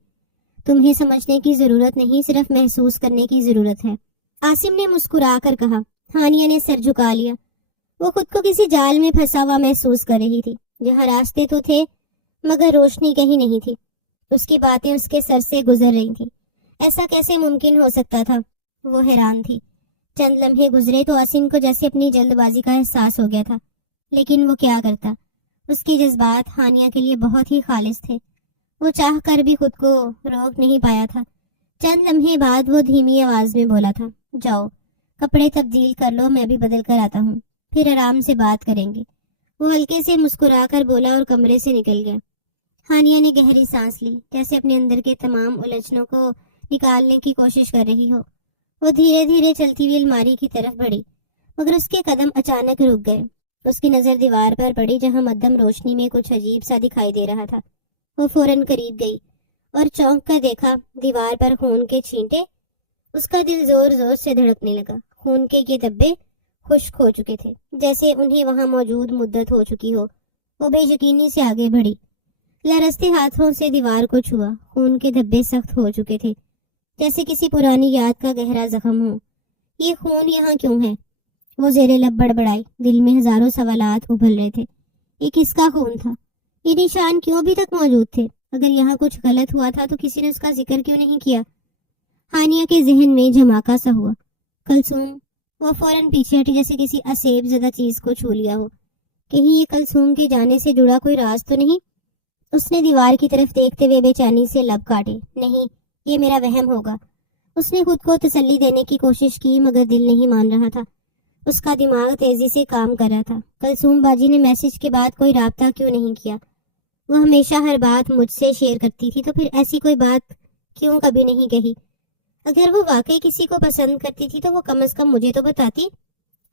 تمہیں سمجھنے کی ضرورت نہیں، صرف محسوس کرنے کی ضرورت ہے، عاصم نے مسکرا کر کہا۔ ہانیہ نے سر جھکا لیا۔ وہ خود کو کسی جال میں پھنسا ہوا محسوس کر رہی تھی، جہاں راستے تو تھے مگر روشنی کہیں نہیں تھی۔ اس کی باتیں اس کے سر سے گزر رہی تھیں۔ ایسا کیسے ممکن ہو سکتا تھا؟ وہ حیران تھی۔ چند لمحے گزرے تو عاصم کو جیسے اپنی جلد بازی کا احساس ہو گیا تھا، لیکن وہ کیا کرتا؟ اس کے جذبات ہانیہ کے لیے بہت ہی خالص تھے، وہ چاہ کر بھی خود کو روک نہیں پایا تھا۔ چند لمحے بعد وہ دھیمی آواز میں بولا تھا، جاؤ کپڑے تبدیل کر لو، میں بھی بدل کر آتا ہوں، پھر آرام سے بات کریں گے۔ وہ ہلکے سے مسکرا کر بولا اور کمرے سے نکل گیا۔ ہانیہ نے گہری سانس لی، جیسے اپنے اندر کے تمام الجھنوں کو نکالنے کی کوشش کر رہی ہو۔ وہ دھیرے دھیرے چلتی ہوئی الماری کی طرف بڑھی، مگر اس کے قدم اچانک رک گئے۔ اس کی نظر دیوار پر پڑی، جہاں مدھم روشنی میں کچھ عجیب سا دکھائی دے رہا تھا۔ وہ فوراً قریب گئی اور چونک کر دیکھا دیوار پر خون کے چھینٹے۔ اس کا دل زور زور سے دھڑکنے لگا۔ خون کے یہ دھبے خشک ہو چکے تھے، جیسے انہیں وہاں موجود مدت ہو چکی ہو۔ وہ بے یقینی سے آگے بڑھی، لرزتے ہاتھوں سے دیوار کو چھوا۔ خون کے دھبے سخت ہو چکے تھے، جیسے کسی پرانی یاد کا گہرا زخم ہو۔ یہ خون یہاں کیوں ہے؟ وہ زیر لب بڑبڑائی۔ دل میں ہزاروں سوالات ابھر رہے تھے۔ یہ کس کا خون تھا؟ یہ نشان کیوں ابھی تک موجود تھے؟ اگر یہاں کچھ غلط ہوا تھا تو کسی نے اس کا ذکر کیوں نہیں کیا؟ ہانیہ کے ذہن میں جھماکا سا ہوا۔ کلثوم! وہ فوراً پیچھے ہٹی، جیسے کسی اسیب زدہ چیز کو چھو لیا ہو۔ کہیں یہ کلثوم کے جانے سے جڑا کوئی راز تو نہیں؟ اس نے دیوار کی طرف دیکھتے ہوئے بے چینی سے لب کاٹے۔ نہیں، یہ میرا وہم ہوگا۔ اس نے خود کو تسلی دینے کی کوشش کی، مگر دل نہیں مان رہا تھا۔ اس کا دماغ تیزی سے کام کر رہا تھا۔ کلثوم باجی نے میسج کے بعد کوئی رابطہ کیوں نہیں کیا؟ وہ ہمیشہ ہر بات مجھ سے شیئر کرتی تھی، تو پھر ایسی کوئی بات کیوں کبھی نہیں کہی؟ اگر وہ واقعی کسی کو پسند کرتی تھی تو وہ کم از کم مجھے تو بتاتی۔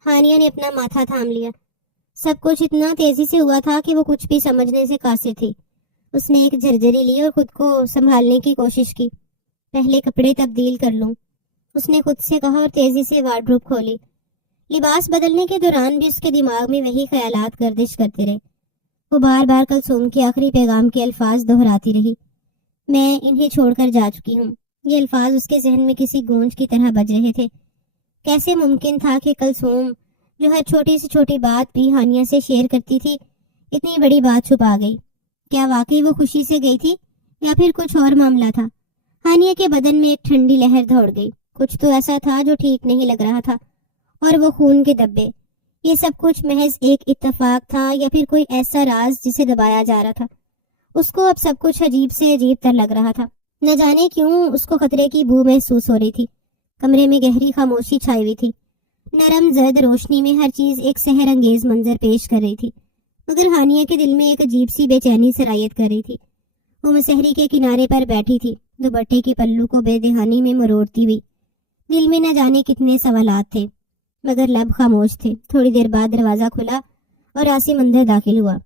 ہانیہ نے اپنا ماتھا تھام لیا۔ سب کچھ اتنا تیزی سے ہوا تھا کہ وہ کچھ بھی سمجھنے سے قاصر تھی۔ اس نے ایک جھرجھری لی اور خود کو سنبھالنے کی کوشش کی۔ پہلے کپڑے تبدیل کر لوں، اس نے خود سے کہا اور تیزی سے وارڈروب کھولی۔ لباس بدلنے کے دوران بھی اس کے دماغ میں وہی خیالات گردش کرتے رہے۔ وہ بار بار کلثوم کے آخری پیغام کے الفاظ دہراتی رہی۔ میں انہیں چھوڑ کر جا چکی ہوں۔ یہ الفاظ اس کے ذہن میں کسی گونج کی طرح بج رہے تھے۔ کیسے ممکن تھا کہ کلثوم، جو ہر چھوٹی سے چھوٹی بات بھی ہانیہ سے شیئر کرتی تھی، اتنی بڑی بات چھپا گئی؟ کیا واقعی وہ خوشی سے گئی تھی یا پھر کچھ اور معاملہ تھا؟ ہانیہ کے بدن میں ایک ٹھنڈی لہر دوڑ گئی۔ کچھ تو ایسا تھا جو ٹھیک نہیں لگ رہا تھا۔ اور وہ خون کے دھبے، یہ سب کچھ محض ایک اتفاق تھا یا پھر کوئی ایسا راز جسے دبایا جا رہا تھا؟ اس کو اب سب کچھ عجیب سے عجیب تر لگ رہا تھا۔ نہ جانے کیوں اس کو خطرے کی بو محسوس ہو رہی تھی۔ کمرے میں گہری خاموشی چھائی ہوئی تھی۔ نرم زرد روشنی میں ہر چیز ایک سحر انگیز منظر پیش کر رہی تھی، مگر ہانیہ کے دل میں ایک عجیب سی بے چینی سرایت کر رہی تھی۔ وہ مسحری کے کنارے پر بیٹھی تھی، دوپٹے کے پلو کو بے دہانی میں مروڑتی ہوئی۔ دل میں نہ جانے کتنے سوالات تھے، مگر لب خاموش تھے۔ تھوڑی دیر بعد دروازہ کھلا اور عاصم اندر داخل ہوا۔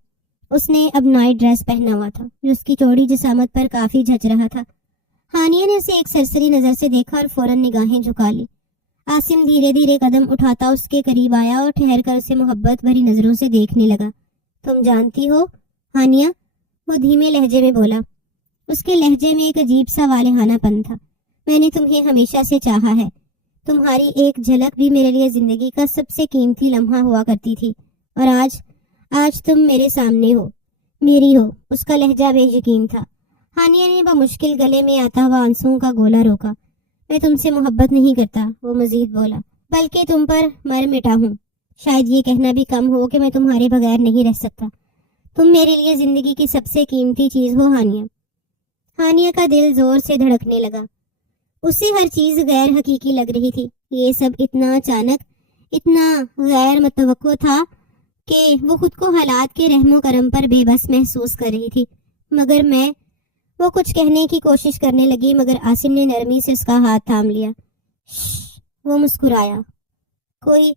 اس نے اب نائٹ ڈریس پہنا ہوا تھا، جو اس کی چوڑی جسامت پر کافی جھچ رہا تھا۔ ہانیہ نے اسے ایک سرسری نظر سے دیکھا اور فوراً نگاہیں جھکا لی۔ عاصم دھیرے دھیرے قدم اٹھاتا اس کے قریب آیا اور ٹھہر کر اسے محبت بھری نظروں سے دیکھنے لگا۔ تم جانتی ہو ہانیہ، وہ دھیمے لہجے میں بولا۔ اس کے لہجے میں ایک عجیب سا والہانہ پن تھا۔ میں نے تمہیں ہمیشہ سے چاہا ہے۔ تمہاری ایک جھلک بھی میرے لیے زندگی کا سب سے قیمتی لمحہ ہوا کرتی تھی، اور آج تم میرے سامنے ہو، میری ہو۔ اس کا لہجہ بے یقین تھا۔ ہانیہ نے بمشکل گلے میں آتا ہوا آنسوؤں کا گولا روکا۔ میں تم سے محبت نہیں کرتا، وہ مزید بولا، بلکہ تم پر مر مٹا ہوں۔ شاید یہ کہنا بھی کم ہو کہ میں تمہارے بغیر نہیں رہ سکتا۔ تم میرے لیے زندگی کی سب سے قیمتی چیز ہو ہانیہ۔ ہانیہ کا دل زور سے دھڑکنے لگا۔ اسے ہر چیز غیر حقیقی لگ رہی تھی۔ یہ سب اتنا اچانک، اتنا غیر متوقع تھا کہ وہ خود کو حالات کے رحم و کرم پر بے بس محسوس کر رہی تھی۔ وہ کچھ کہنے کی کوشش کرنے لگی، مگر عاصم نے نرمی سے اس کا ہاتھ تھام لیا۔ وہ مسکرایا۔ کوئی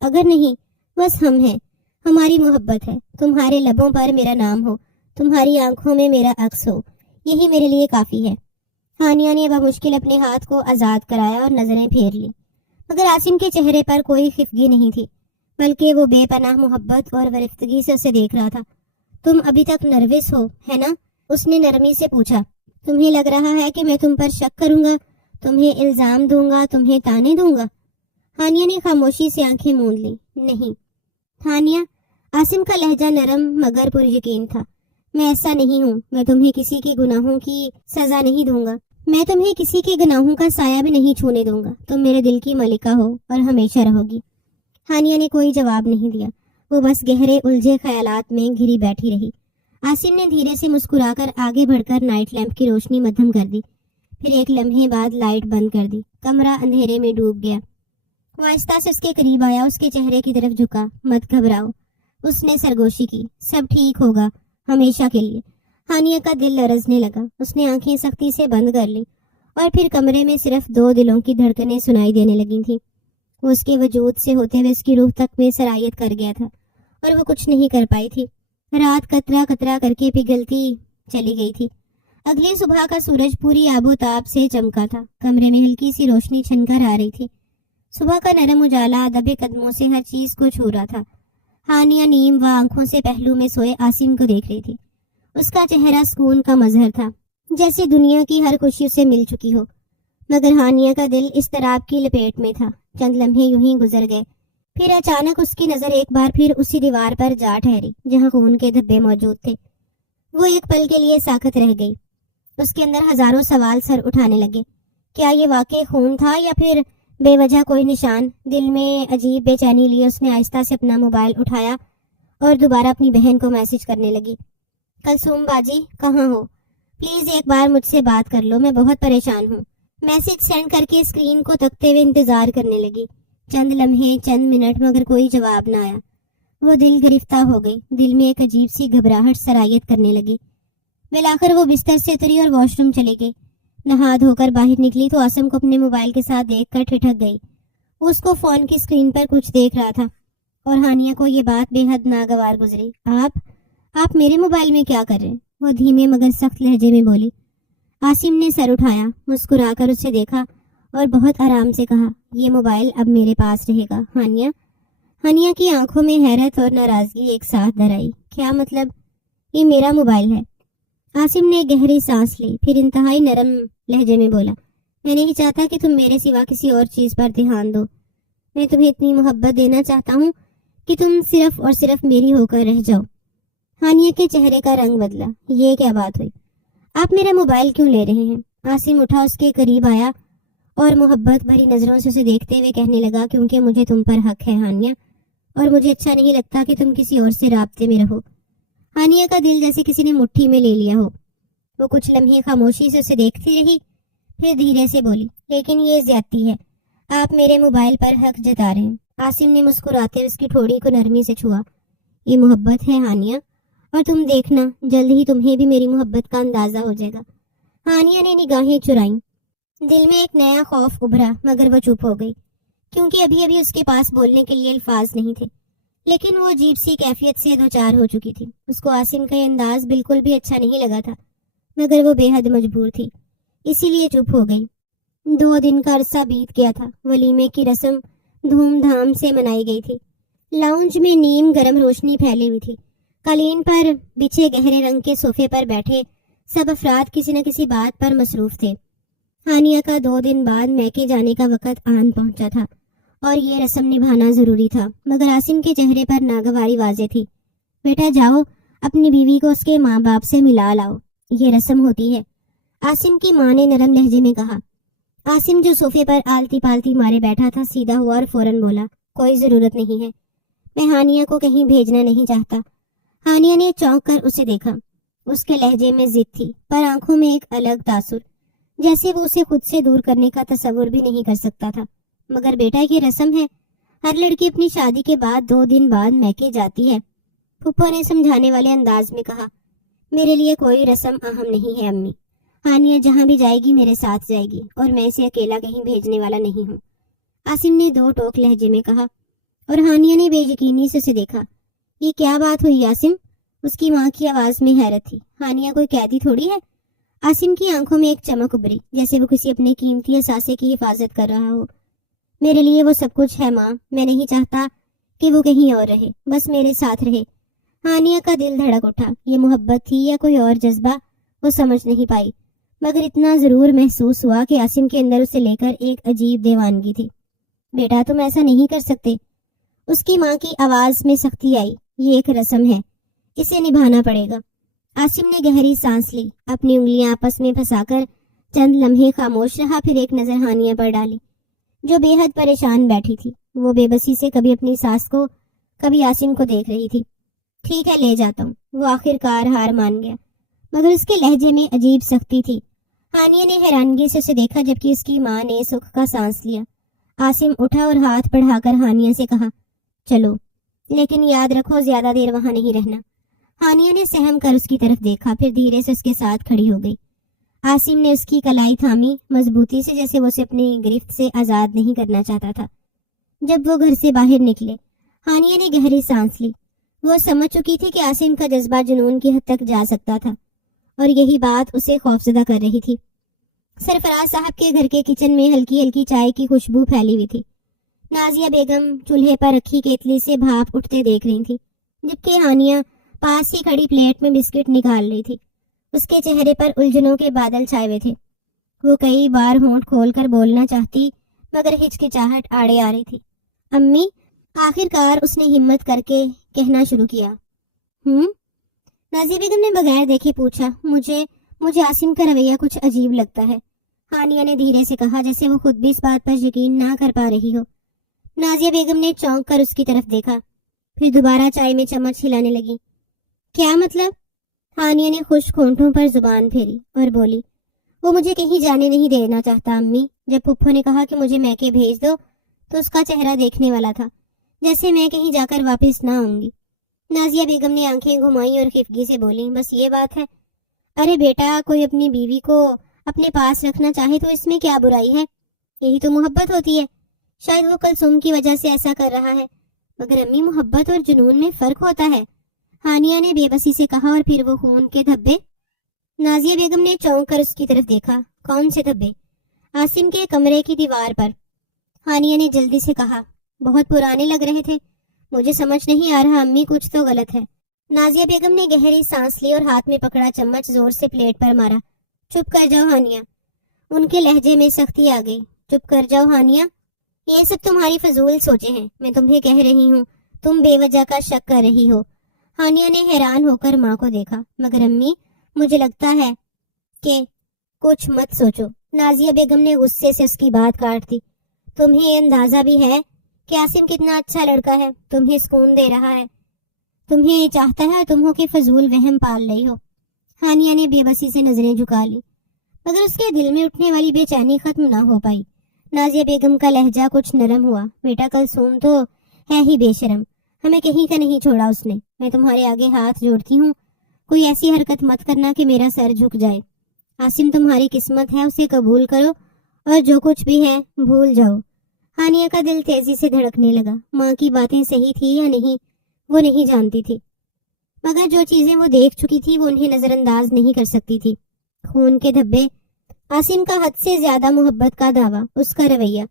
اگر نہیں، بس ہم ہیں۔ ہماری محبت ہے۔ تمہارے لبوں پر میرا نام ہو، تمہاری آنکھوں میں میرا عکس ہو، یہی میرے لیے کافی ہے۔ ہانیہ نے بمشکل اپنے ہاتھ کو آزاد کرایا اور نظریں پھیر لی، مگر عاصم کے چہرے پر کوئی خفگی نہیں تھی، بلکہ وہ بے پناہ محبت اور ورفتگی سے اسے دیکھ رہا تھا۔ تم ابھی تک نروس ہو، ہے نا؟ اس نے نرمی سے پوچھا۔ تمہیں لگ رہا ہے کہ میں تم پر شک کروں گا، تمہیں الزام دوں گا، تمہیں تانے دوں گا؟ ہانیہ نے خاموشی سے آنکھیں موند لی۔ نہیں ہانیہ، عاصم کا لہجہ نرم مگر پر یقین تھا۔ میں ایسا نہیں ہوں۔ میں تمہیں کسی کے گناہوں کی سزا نہیں دوں گا۔ میں تمہیں کسی کے گناہوں کا سایہ بھی نہیں چھونے دوں گا۔ تم میرے دل کی ملکہ ہو اور ہمیشہ رہو گی۔ ہانیہ نے کوئی جواب نہیں دیا۔ وہ بس گہرے الجھے خیالات میں گھری بیٹھی رہی۔ عاصم نے دھیرے سے مسکرا کر آگے بڑھ کر نائٹ لیمپ کی روشنی مدھم کر دی، پھر ایک لمحے بعد لائٹ بند کر دی۔ کمرہ اندھیرے میں ڈوب گیا۔ وہ آہستہ سے اس کے قریب آیا، اس کے چہرے کی طرف جھکا۔ مت گھبراؤ، اس نے سرگوشی کی، سب ٹھیک ہوگا، ہمیشہ کے لیے۔ ہانیہ کا دل لرزنے لگا۔ اس نے آنکھیں سختی سے بند کر لی، اور پھر کمرے میں صرف دو دلوں کی دھڑکنیں سنائی دینے لگی تھیں۔ وہ اس کے وجود سے ہوتے ہوئے اس کی روح تک میں سرایت کر گیا تھا، اور وہ کچھ نہیں کر پائی تھی۔ رات قطرہ قطرہ کر کے پگھلتی چلی گئی تھی۔ اگلی صبح کا سورج پوری آب و تاب سے چمکا تھا۔ کمرے میں ہلکی سی روشنی چھن کر آ رہی تھی۔ صبح کا نرم اجالا دبے قدموں سے ہر چیز کو چھو رہا تھا۔ ہانیہ نیم و آنکھوں سے پہلو میں سوئے عاصم کو دیکھ رہی تھی۔ اس کا چہرہ سکون کا مظہر تھا، جیسے دنیا کی ہر خوشی اسے مل چکی ہو، مگر ہانیہ کا دل اضطراب کی لپیٹ میں تھا۔ چند لمحے یوں ہی گزر گئے، پھر اچانک اس کی نظر ایک بار پھر اسی دیوار پر جا ٹھہری جہاں خون کے دھبے موجود تھے۔ وہ ایک پل کے لیے ساکت رہ گئی۔ اس کے اندر ہزاروں سوال سر اٹھانے لگے۔ کیا یہ واقعی خون تھا یا پھر بے وجہ کوئی نشان؟ دل میں عجیب بے چینی لیے اس نے آہستہ سے اپنا موبائل اٹھایا اور دوبارہ اپنی بہن کو میسج کرنے لگی۔ کلثوم باجی کہاں ہو؟ پلیز ایک بار مجھ سے بات کر لو، میں بہت پریشان ہوں۔ میسج سینڈ کر کے اسکرین کو تکتے ہوئے انتظار کرنے لگی۔ چند لمحے، چند منٹ، مگر کوئی جواب نہ آیا۔ وہ دل گرفتہ ہو گئی، دل میں ایک عجیب سی گھبراہٹ سرایت کرنے لگی۔ بالآخر وہ بستر سے اتری اور واش روم چلی گئی۔ نہا دھو کر باہر نکلی تو عاصم کو اپنے موبائل کے ساتھ دیکھ کر ٹھٹک گئی۔ وہ اس کو فون کی اسکرین پر کچھ دیکھ رہا تھا اور ہانیہ کو یہ بات بے حد ناگوار گزری۔ آپ میرے موبائل میں کیا کر رہے ہیں؟ وہ دھیمے مگر سخت لہجے میں بولی۔ عاصم نے سر اٹھایا، مسکرا کر اسے دیکھا اور بہت آرام سے کہا، یہ موبائل اب میرے پاس رہے گا ہانیہ۔ ہانیہ کی آنکھوں میں حیرت اور ناراضگی ایک ساتھ در آئی۔ کیا مطلب؟ یہ میرا موبائل ہے۔ عاصم نے گہری سانس لی، پھر انتہائی نرم لہجے میں بولا، میں نہیں چاہتا کہ تم میرے سوا کسی اور چیز پر دھیان دو۔ میں تمہیں اتنی محبت دینا چاہتا ہوں کہ تم صرف اور صرف میری ہو کر رہ جاؤ۔ ہانیہ کے چہرے کا رنگ بدلا۔ یہ کیا بات ہوئی؟ آپ میرا موبائل کیوں لے رہے ہیں؟ عاصم اٹھا، اس کے قریب آیا اور محبت بھری نظروں سے اسے دیکھتے ہوئے کہنے لگا، کیونکہ مجھے تم پر حق ہے ہانیہ، اور مجھے اچھا نہیں لگتا کہ تم کسی اور سے رابطے میں رہو۔ ہانیہ کا دل جیسے کسی نے مٹھی میں لے لیا ہو۔ وہ کچھ لمحے خاموشی سے اسے دیکھتی رہی، پھر دھیرے سے بولی، لیکن یہ زیادتی ہے، آپ میرے موبائل پر حق جتا رہے ہیں۔ عاصم نے مسکراتے اس کی ٹھوڑی کو نرمی سے چھوا۔ یہ محبت ہے ہانیہ، اور تم دیکھنا جلد ہی تمہیں بھی میری محبت کا اندازہ ہو جائے گا۔ ہانیہ نے نگاہیں چرائیں، دل میں ایک نیا خوف ابھرا، مگر وہ چپ ہو گئی، کیونکہ ابھی اس کے پاس بولنے کے لیے الفاظ نہیں تھے، لیکن وہ عجیب سی کیفیت سے دوچار ہو چکی تھی۔ اس کو عاصم کا یہ انداز بالکل بھی اچھا نہیں لگا تھا، مگر وہ بے حد مجبور تھی، اسی لیے چپ ہو گئی۔ 2 دن کا عرصہ بیت گیا تھا۔ ولیمے کی رسم دھوم دھام سے منائی گئی تھی۔ لاؤنج میں نیم گرم روشنی پھیلی ہوئی تھی۔ قالین پر بچھے گہرے رنگ کے صوفے پر بیٹھے سب افراد کسی نہ کسی بات پر مصروف تھے۔ ہانیہ کا 2 دن بعد میکے جانے کا وقت آن پہنچا تھا اور یہ رسم نبھانا ضروری تھا، مگر عاصم کے چہرے پر ناگواری واضح تھی۔ بیٹا جاؤ، اپنی بیوی کو اس کے ماں باپ سے ملا لاؤ، یہ رسم ہوتی ہے، عاصم کی ماں نے نرم لہجے میں کہا۔ عاصم جو صوفے پر آلتی پالتی مارے بیٹھا تھا سیدھا ہوا اور فوراً بولا، کوئی ضرورت نہیں ہے، میں ہانیہ کو کہیں بھیجنا نہیں چاہتا۔ ہانیہ نے چونک کر اسے دیکھا۔ اس کے لہجے میں ضد تھی، پر آنکھوں میں ایک الگ تاثر، جیسے وہ اسے خود سے دور کرنے کا تصور بھی نہیں کر سکتا تھا۔ مگر بیٹا یہ رسم ہے، ہر لڑکی اپنی شادی کے بعد 2 دن بعد میکے جاتی ہے، پھپھو نے سمجھانے والے انداز میں کہا۔ میرے لیے کوئی رسم اہم نہیں ہے امی، ہانیہ جہاں بھی جائے گی میرے ساتھ جائے گی، اور میں اسے اکیلا کہیں بھیجنے والا نہیں ہوں، عاصم نے 2 ٹوک لہجے میں کہا، اور ہانیہ نے بے یقینی سے اسے دیکھا۔ یہ کیا بات ہوئی عاصم؟ اس کی ماں کی آواز میں حیرت تھی۔ ہانیہ کوئی قیدی تھوڑی ہے۔ عاصم کی آنکھوں میں ایک چمک ابھری، جیسے وہ کسی اپنے قیمتی اثاثے کی حفاظت کر رہا ہو۔ میرے لیے وہ سب کچھ ہے ماں، میں نہیں چاہتا کہ وہ کہیں اور رہے، بس میرے ساتھ رہے۔ ہانیہ کا دل دھڑک اٹھا۔ یہ محبت تھی یا کوئی اور جذبہ، وہ سمجھ نہیں پائی، مگر اتنا ضرور محسوس ہوا کہ عاصم کے اندر اسے لے کر ایک عجیب دیوانگی تھی۔ بیٹا تم ایسا نہیں کر سکتے، اس کی ماں کی آواز میں سختی آئی۔ یہ ایک رسم ہے، اسے نبھانا پڑے گا۔ عاصم نے گہری سانس لی، اپنی انگلیاں آپس میں پھنسا کر چند لمحے خاموش رہا، پھر ایک نظر ہانیہ پر ڈالی، جو بے حد پریشان بیٹھی تھی۔ وہ بے بسی سے کبھی اپنی ساس کو کبھی عاصم کو دیکھ رہی تھی۔ ٹھیک ہے لے جاتا ہوں، وہ آخر کار ہار مان گیا، مگر اس کے لہجے میں عجیب سختی تھی۔ ہانیہ نے حیرانگی سے اسے دیکھا، جبکہ اس کی ماں نے سکھ کا سانس لیا۔ عاصم اٹھا اور ہاتھ بڑھا کر ہانیہ سے کہا، چلو، لیکن یاد رکھو زیادہ دیر وہاں نہیں رہنا۔ ہانیہ نے سہم کر اس کی طرف دیکھا، پھر دھیرے سے اس کے ساتھ کھڑی ہو گئی۔ عاصم نے اس کی کلائی تھامی مضبوطی سے، جیسے وہ اسے اپنی گرفت سے آزاد نہیں کرنا چاہتا تھا۔ جب وہ گھر سے باہر نکلے، ہانیہ نے گہری سانس لی۔ وہ سمجھ چکی تھی کہ عاصم کا جذبہ جنون کی حد تک جا سکتا تھا، اور یہی بات اسے خوفزدہ کر رہی تھی۔ سرفراز صاحب کے گھر کے کچن میں ہلکی ہلکی چائے کی خوشبو پھیلی ہوئی تھی۔ نازیہ بیگم چولہے پر رکھی کیتلی سے بھاپ اٹھتے دیکھ رہی تھی، جبکہ ہانیہ پاس ہی کھڑی پلیٹ میں بسکٹ نکال رہی تھی۔ اس کے چہرے پر الجھنوں کے بادل چھائے ہوئے تھے۔ وہ کئی بار ہونٹ کھول کر بولنا چاہتی، مگر ہچکچاہٹ آڑے آ رہی تھی۔ امی، آخر کار اس نے ہمت کر کے کہنا شروع کیا۔ نازیہ بیگم نے بغیر دیکھے پوچھا، مجھے عاصم کا رویہ کچھ عجیب لگتا ہے۔ ہانیہ نے دھیرے سے کہا، جیسے وہ خود بھی اس بات پر یقین نہ کر پا رہی ہو۔ نازیہ بیگم نے چونک کر اس کی طرف دیکھا، پھر دوبارہ چائے میں چمچ ہلانے لگی۔ کیا مطلب؟ ہانیہ نے خشک ہونٹوں پر زبان پھیری اور بولی، وہ مجھے کہیں جانے نہیں دینا چاہتا امی۔ جب پھپھو نے کہا کہ مجھے میکے بھیج دو تو اس کا چہرہ دیکھنے والا تھا، جیسے میں کہیں جا کر واپس نہ آؤں گی۔ نازیہ بیگم نے آنکھیں گھمائی اور خفگی سے بولی، بس یہ بات ہے؟ ارے بیٹا، کوئی اپنی بیوی کو اپنے پاس رکھنا چاہے تو اس میں کیا برائی ہے؟ یہی تو محبت ہوتی ہے۔ شاید وہ کلثوم کی وجہ سے ایسا کر رہا ہے، مگر امی، محبت اور جنون میں فرق ہوتا ہے، ہانیہ نے بے بسی سے کہا۔ اور پھر وہ خون کے دھبے؟ نازیہ بیگم نے چونک کر اس کی طرف دیکھا۔ کون سے دھبے؟ عاصم کے کمرے کی دیوار پر، ہانیہ نے جلدی سے کہا۔ بہت پرانے لگ رہے تھے۔ مجھے سمجھ نہیں آ رہا امی، کچھ تو غلط ہے۔ نازیہ بیگم نے گہری سانس لی اور ہاتھ میں پکڑا چمچ زور سے پلیٹ پر مارا۔ چپ کر جاؤ ہانیہ، ان کے لہجے میں سختی آ گئی۔ چپ کر جاؤ ہانیہ، یہ سب تمہاری فضول سوچیں ہیں، میں تمہیں کہہ رہی ہوں، تم بے وجہ کا شک کر رہی ہو۔ ہانیہ نے حیران ہو کر ماں کو دیکھا۔ مگر امی، مجھے لگتا ہے کہ… کچھ مت سوچو، نازیہ بیگم نے غصے سے اس کی بات کاٹ دی۔ تمہیں یہ اندازہ بھی ہے کہ عاصم کتنا اچھا لڑکا ہے، تمہیں سکون دے رہا ہے، تمہیں یہ چاہتا ہے اور تمہوں کے فضول وہم پال رہی ہو۔ ہانیہ نے بے بسی سے نظریں جھکا لی، مگر اس کے دل میں اٹھنے والی بے چینی ختم نہ ہو پائی۔ نازیہ بیگم کا لہجہ کچھ نرم ہوا۔ بیٹا، کلثوم تو ہے ہی بے شرم، ہمیں کہیں کا نہیں چھوڑا اس نے۔ میں تمہارے آگے ہاتھ جوڑتی ہوں، کوئی ایسی حرکت مت کرنا کہ میرا سر جھک جائے۔ عاصم تمہاری قسمت ہے، اسے قبول کرو اور جو کچھ بھی ہے بھول جاؤ۔ ہانیہ کا دل تیزی سے دھڑکنے لگا۔ ماں کی باتیں صحیح تھی یا نہیں وہ نہیں جانتی تھی، مگر جو چیزیں وہ دیکھ چکی تھی وہ انہیں نظر انداز نہیں کر سکتی تھی۔ خون کے دھبے، عاصم کا حد سے زیادہ محبت کا دعویٰ، اس کا رویہ،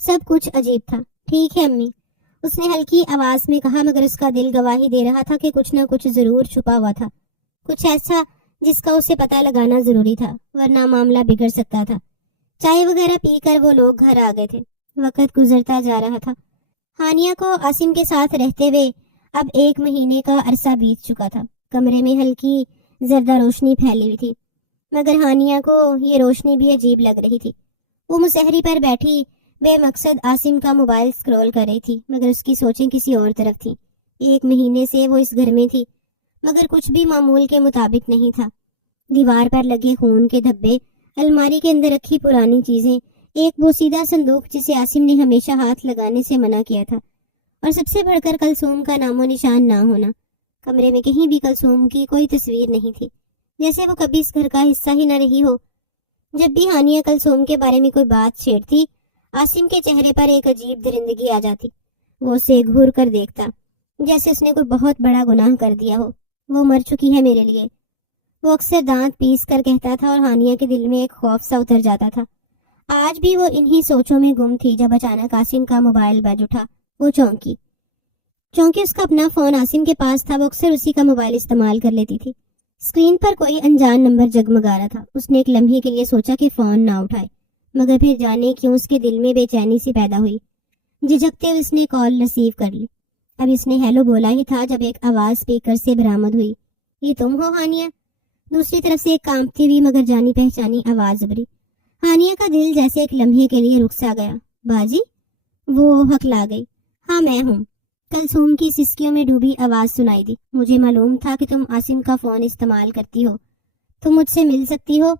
سب کچھ عجیب تھا۔ ٹھیک ہے امی، اس نے ہلکی آواز میں کہا، مگر اس کا دل گواہی دے رہا تھا کہ کچھ نہ کچھ ضرور چھپا ہوا تھا، کچھ ایسا جس کا اسے پتہ لگانا ضروری تھا، ورنہ معاملہ بگڑ سکتا تھا۔ چائے وغیرہ پی کر وہ لوگ گھر آ گئے تھے۔ وقت گزرتا جا رہا تھا۔ ہانیہ کو عاصم کے ساتھ رہتے ہوئے اب 1 مہینے کا عرصہ بیت چکا تھا۔ کمرے میں ہلکی زردہ روشنی پھیلی ہوئی تھی، مگر ہانیہ کو یہ روشنی بھی عجیب لگ رہی تھی۔ وہ مسہری پر بیٹھی بے مقصد عاصم کا موبائل سکرول کر رہی تھی، مگر اس کی سوچیں کسی اور طرف تھیں۔ 1 مہینے سے وہ اس گھر میں تھی، مگر کچھ بھی معمول کے مطابق نہیں تھا۔ دیوار پر لگے خون کے دھبے، الماری کے اندر رکھی پرانی چیزیں، ایک بوسیدہ صندوق جسے عاصم نے ہمیشہ ہاتھ لگانے سے منع کیا تھا، اور سب سے بڑھ کر کلثوم کا نام و نشان نہ ہونا۔ کمرے میں کہیں بھی کلثوم کی کوئی تصویر نہیں تھی، جیسے وہ کبھی اس گھر کا حصہ ہی نہ رہی ہو۔ جب بھی ہانیہ کلثوم کے بارے میں کوئی بات چھیڑتی، عاصم کے چہرے پر ایک عجیب درندگی آ جاتی۔ وہ اسے گھور کر دیکھتا، جیسے اس نے کوئی بہت بڑا گناہ کر دیا ہو۔ وہ مر چکی ہے میرے لیے، وہ اکثر دانت پیس کر کہتا تھا، اور ہانیہ کے دل میں ایک خوف سا اتر جاتا تھا۔ آج بھی وہ انہی سوچوں میں گم تھی جب اچانک عاصم کا موبائل بج اٹھا۔ وہ چونکی، چونکہ اس کا اپنا فون عاصم کے پاس تھا، وہ اکثر اسی کا موبائل استعمال کر لیتی تھی۔ اسکرین پر کوئی انجان نمبر جگمگا رہا تھا۔ اس نے ایک لمحے کے لیے سوچا کہ فون نہ اٹھائے، مگر پھر جانے کیوں اس کے دل میں بے چینی سی پیدا ہوئی۔ جھجکتے ہوئے اس نے کال ریسیو کر لی۔ اب اس نے ہیلو بولا ہی تھا جب ایک آواز اسپیکر سے برآمد ہوئی۔ یہ تم ہو ہانیہ؟ دوسری طرف سے ایک کانپتی ہوئی مگر جانی پہچانی آواز ابھری۔ ہانیہ کا دل جیسے ایک لمحے کے لیے رک سا گیا۔ باجی؟ وہ ہکلا گئی۔ ہاں میں ہوں۔ کلثوم کی سسکیوں میں ڈوبی آواز سنائی دی۔ مجھے معلوم تھا کہ تم عاصم کا فون استعمال کرتی ہو، تم مجھ سے مل سکتی ہو؟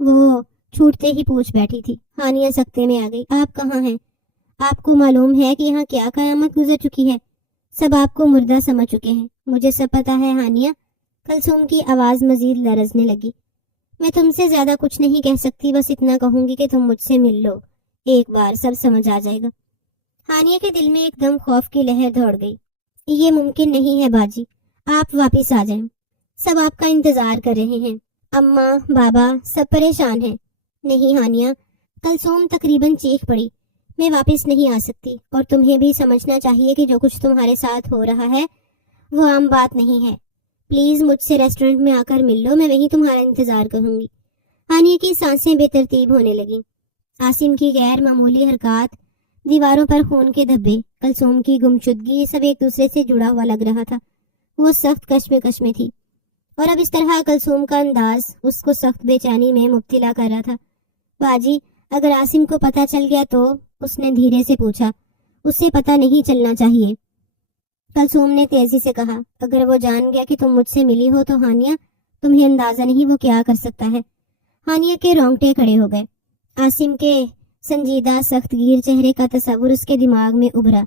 وہ چھوٹتے ہی پوچھ بیٹھی تھی۔ ہانیہ سکتے میں آ گئی۔ آپ کہاں ہیں؟ آپ کو معلوم ہے کہ یہاں کیا قیامت گزر چکی ہے، سب آپ کو مردہ سمجھ چکے ہیں۔ مجھے سب پتا ہے ہانیہ، کلثوم کی آواز مزید لرزنے لگی۔ میں تم سے زیادہ کچھ نہیں کہہ سکتی، بس اتنا کہوں گی کہ تم مجھ سے مل لو، ایک بار سب سمجھ آ جائے گا۔ ہانیہ کے دل میں ایک دم خوف کی لہر دوڑ گئی۔ یہ ممکن نہیں ہے باجی، آپ واپس آ جائیں، سب آپ کا انتظار کر رہے ہیں۔ اماں بابا سب پریشان ہیں۔ نہیں ہانیہ، کلثوم تقریباً چیخ پڑی، میں واپس نہیں آ سکتی، اور تمہیں بھی سمجھنا چاہیے کہ جو کچھ تمہارے ساتھ ہو رہا ہے وہ عام بات نہیں ہے۔ پلیز مجھ سے ریسٹورنٹ میں آ کر مل لو، میں وہیں تمہارا انتظار کروں گی۔ ہانیہ کی سانسیں بے ترتیب ہونے لگیں۔ عاصم کی غیر معمولی حرکات، دیواروں پر خون کے دھبے، کلثوم کی گمشدگی، یہ سب ایک دوسرے سے جڑا ہوا لگ رہا تھا۔ وہ سخت کشمکش میں تھی، اور اب اس طرح کلثوم کا انداز اس کو سخت بے چینی میں مبتلا کر رہا تھا۔ باجی، اگر عاصم کو پتہ چل گیا تو؟ اس نے دھیرے سے پوچھا۔ اسے پتہ نہیں چلنا چاہیے، کلثوم نے تیزی سے کہا۔ اگر وہ جان گیا کہ تم مجھ سے ملی ہو تو ہانیہ، تمہیں اندازہ نہیں وہ کیا کر سکتا ہے۔ ہانیہ کے رونگٹے کھڑے ہو گئے۔ عاصم کے سنجیدہ سخت گیر چہرے کا تصور اس کے دماغ میں ابھرا۔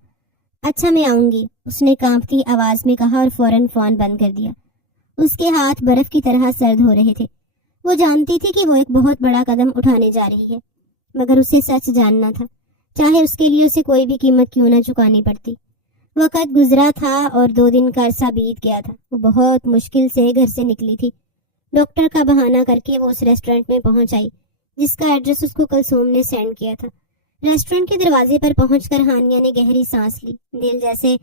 اچھا میں آؤں گی، اس نے کانپتی آواز میں کہا اور فوراً فون بند کر دیا۔ اس کے ہاتھ برف کی طرح سرد ہو رہے تھے۔ وہ جانتی تھی کہ وہ ایک بہت بڑا قدم اٹھانے جا رہی ہے، مگر اسے سچ جاننا تھا، چاہے اس کے لیے اسے کوئی بھی قیمت کیوں نہ چکانی پڑتی۔ وقت گزرا تھا اور 2 دن کا عرصہ بیت گیا تھا۔ وہ بہت مشکل سے گھر سے نکلی تھی۔ ڈاکٹر کا بہانہ کر کے وہ اس ریسٹورنٹ میں پہنچ آئی جس کا ایڈریس اس کو کلثوم نے سینڈ کیا تھا۔ ریسٹورنٹ کے دروازے پر پہنچ کر ہانیہ نے گہری سانس لی۔ دل جیسے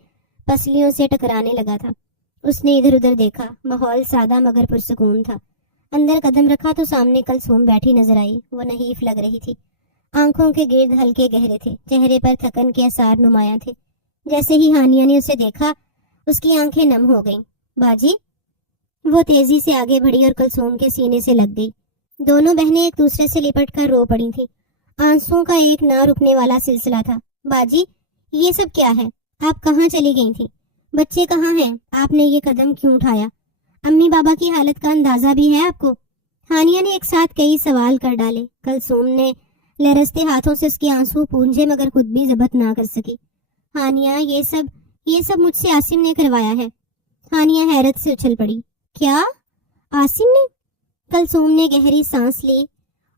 پسلیوں سے ٹکرانے لگا تھا۔ اس نے ادھر ادھر دیکھا، ماحول سادہ مگر پرسکون تھا۔ اندر قدم رکھا تو سامنے کلثوم بیٹھی نظر آئی۔ وہ نحیف لگ رہی تھی، آنکھوں کے گرد ہلکے گہرے تھے، چہرے پر تھکن کے آثار نمایاں تھے۔ جیسے ہی ہانیہ نے اسے دیکھا، اس کی آنکھیں نم ہو گئیں۔ باجی، وہ تیزی سے آگے بڑھی اور کلثوم کے سینے سے لگ گئی۔ دونوں بہنیں ایک دوسرے سے لپٹ کر رو پڑی تھیں۔ آنسوؤں کا ایک نہ رکنے والا سلسلہ تھا۔ باجی، یہ سب کیا ہے؟ آپ کہاں چلی گئی تھیں؟ بچے کہاں ہیں؟ آپ نے یہ قدم کیوں اٹھایا؟ امی بابا کی حالت کا اندازہ بھی ہے آپ کو؟ ہانیہ نے ایک ساتھ کئی سوال کر ڈالے۔ کلثوم نے لرزتے ہاتھوں سے اس کے آنسو پونجھے مگر خود بھی ضبط نہ کر سکی۔ ہانیہ، یہ سب مجھ سے عاصم نے کروایا ہے۔ ہانیہ حیرت سے اچھل پڑی۔ کیا؟ عاصم نے؟ کلثوم نے گہری سانس لی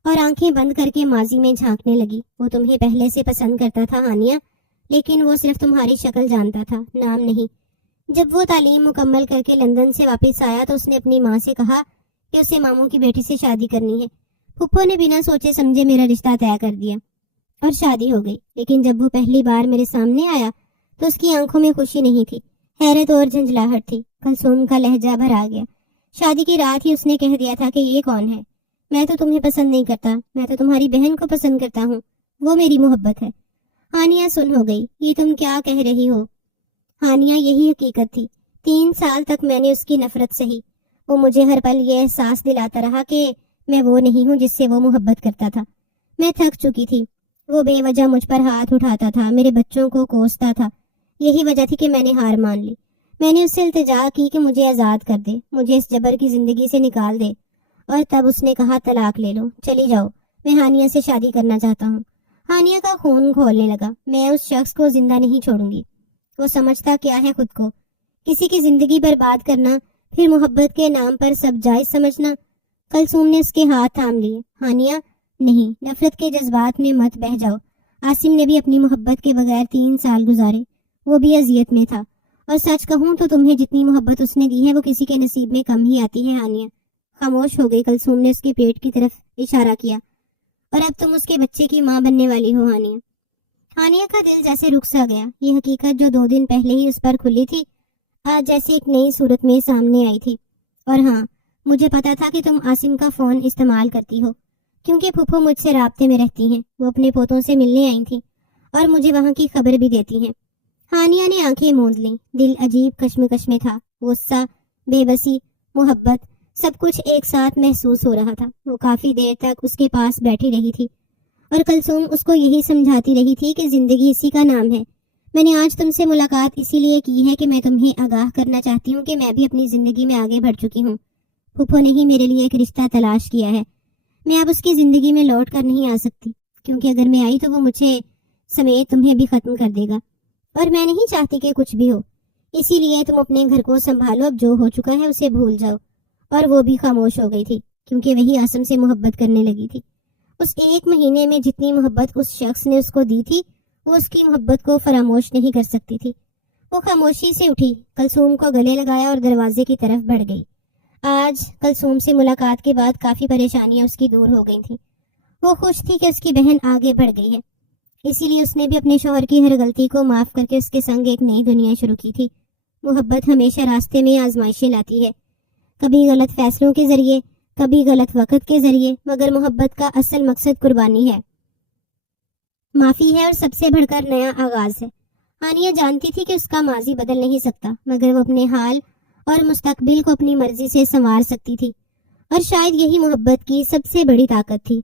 اور آنکھیں بند کر کے ماضی میں جھانکنے لگی۔ وہ تمہیں پہلے سے پسند کرتا تھا ہانیہ، لیکن وہ صرف تمہاری شکل جانتا تھا، نام نہیں۔ جب وہ تعلیم مکمل کر کے لندن سے واپس آیا تو اس نے اپنی ماں سے کہا کہ اسے ماموں کی بیٹی سے شادی کرنی ہے۔ پھپھو نے بنا سوچے سمجھے میرا رشتہ طے کر دیا اور شادی ہو گئی۔ لیکن جب وہ پہلی بار میرے سامنے آیا تو اس کی آنکھوں میں خوشی نہیں تھی، حیرت اور جھنجھلاہٹ تھی۔ کلثوم کا لہجہ بھر آ گیا۔ شادی کی رات ہی اس نے کہہ دیا تھا کہ یہ کون ہے؟ میں تو تمہیں پسند نہیں کرتا، میں تو تمہاری بہن کو پسند کرتا ہوں، وہ میری محبت ہے۔ ہانیہ سن ہو گئی۔ یہ تم کیا کہہ رہی ہو؟ ہانیہ، یہی حقیقت تھی۔ 3 سال تک میں نے اس کی نفرت سہی۔ وہ مجھے ہر پل یہ احساس دلاتا رہا کہ میں وہ نہیں ہوں جس سے وہ محبت کرتا تھا۔ میں تھک چکی تھی۔ وہ بے وجہ مجھ پر ہاتھ اٹھاتا تھا، میرے بچوں کو کوستا تھا۔ یہی وجہ تھی کہ میں نے ہار مان لی۔ میں نے اس سے التجا کی کہ مجھے آزاد کر دے، مجھے اس جبر کی زندگی سے نکال دے، اور تب اس نے کہا طلاق لے لو، چلی جاؤ، میں ہانیہ سے شادی کرنا چاہتا ہوں۔ ہانیہ کا خون کھولنے لگا۔ میں اس شخص کو زندہ نہیں چھوڑوں گی۔ وہ سمجھتا کیا ہے خود کو؟ کسی کی زندگی برباد کرنا، پھر محبت کے نام پر سب جائز سمجھنا۔ کلثوم نے اس کے ہاتھ تھام لیے۔ ہانیہ، نہیں، نفرت کے جذبات میں مت بہہ جاؤ۔ عاصم نے بھی اپنی محبت کے بغیر 3 سال گزارے، وہ بھی اذیت میں تھا، اور سچ کہوں تو تمہیں جتنی محبت اس نے دی ہے وہ کسی کے نصیب میں کم ہی آتی ہے۔ ہانیہ خاموش ہو گئی۔ کلثوم نے اس کے پیٹ کی طرف اشارہ کیا۔ اور اب تم اس کے بچے کی ماں بننے والی ہو ہانیہ۔ ہانیہ کا دل جیسے رک سا گیا۔ یہ حقیقت جو 2 دن پہلے ہی اس پر کھلی تھی، آج جیسے ایک نئی صورت میں سامنے آئی تھی۔ اور ہاں، مجھے پتا تھا کہ تم عاصم کا فون استعمال کرتی ہو، کیونکہ پھپھو مجھ سے رابطے میں رہتی ہیں۔ وہ اپنے پوتوں سے ملنے آئی تھیں اور مجھے وہاں کی خبر بھی دیتی ہیں۔ ہانیہ نے آنکھیں موند لیں۔ دل عجیب کشمکش میں تھا۔ غصہ، بے بسی، محبت، سب کچھ ایک ساتھ محسوس ہو رہا تھا۔ وہ کافی دیر تک اس کے پاس بیٹھی رہی تھی اور کلثوم اس کو یہی سمجھاتی رہی تھی کہ زندگی اسی کا نام ہے۔ میں نے آج تم سے ملاقات اسی لیے کی ہے کہ میں تمہیں آگاہ کرنا چاہتی ہوں کہ میں بھی اپنی زندگی میں آگے بڑھ چکی ہوں۔ پھپھو نے ہی میرے لیے ایک رشتہ تلاش کیا ہے۔ میں اب اس کی زندگی میں لوٹ کر نہیں آ سکتی، کیونکہ اگر میں آئی تو وہ مجھے سمیت تمہیں بھی ختم کر دے گا، اور میں نہیں چاہتی کہ کچھ بھی ہو۔ اسی لیے تم اپنے گھر کو سنبھالو، اب جو ہو چکا ہے اسے بھول جاؤ۔ اور وہ بھی خاموش ہو گئی تھی، کیونکہ وہی عاصم سے محبت کرنے لگی تھی۔ اس 1 مہینے میں جتنی محبت اس شخص نے اس کو دی تھی، وہ اس کی محبت کو فراموش نہیں کر سکتی تھی۔ وہ خاموشی سے اٹھی، کلثوم کو گلے لگایا اور دروازے کی طرف بڑھ گئی۔ آج کلثوم سے ملاقات کے بعد کافی پریشانیاں اس کی دور ہو گئی تھیں۔ وہ خوش تھی کہ اس کی بہن آگے بڑھ گئی ہے، اسی لیے اس نے بھی اپنے شوہر کی ہر غلطی کو معاف کر کے اس کے سنگ ایک نئی دنیا شروع کی تھی۔ محبت ہمیشہ راستے میں آزمائشیں لاتی ہے، کبھی غلط فیصلوں کے ذریعے، کبھی غلط وقت کے ذریعے، مگر محبت کا اصل مقصد قربانی ہے، معافی ہے اور سب سے بڑھ کر نیا آغاز ہے۔ ہانیہ جانتی تھی کہ اس کا ماضی بدل نہیں سکتا، مگر وہ اپنے حال اور مستقبل کو اپنی مرضی سے سنوار سکتی تھی، اور شاید یہی محبت کی سب سے بڑی طاقت تھی۔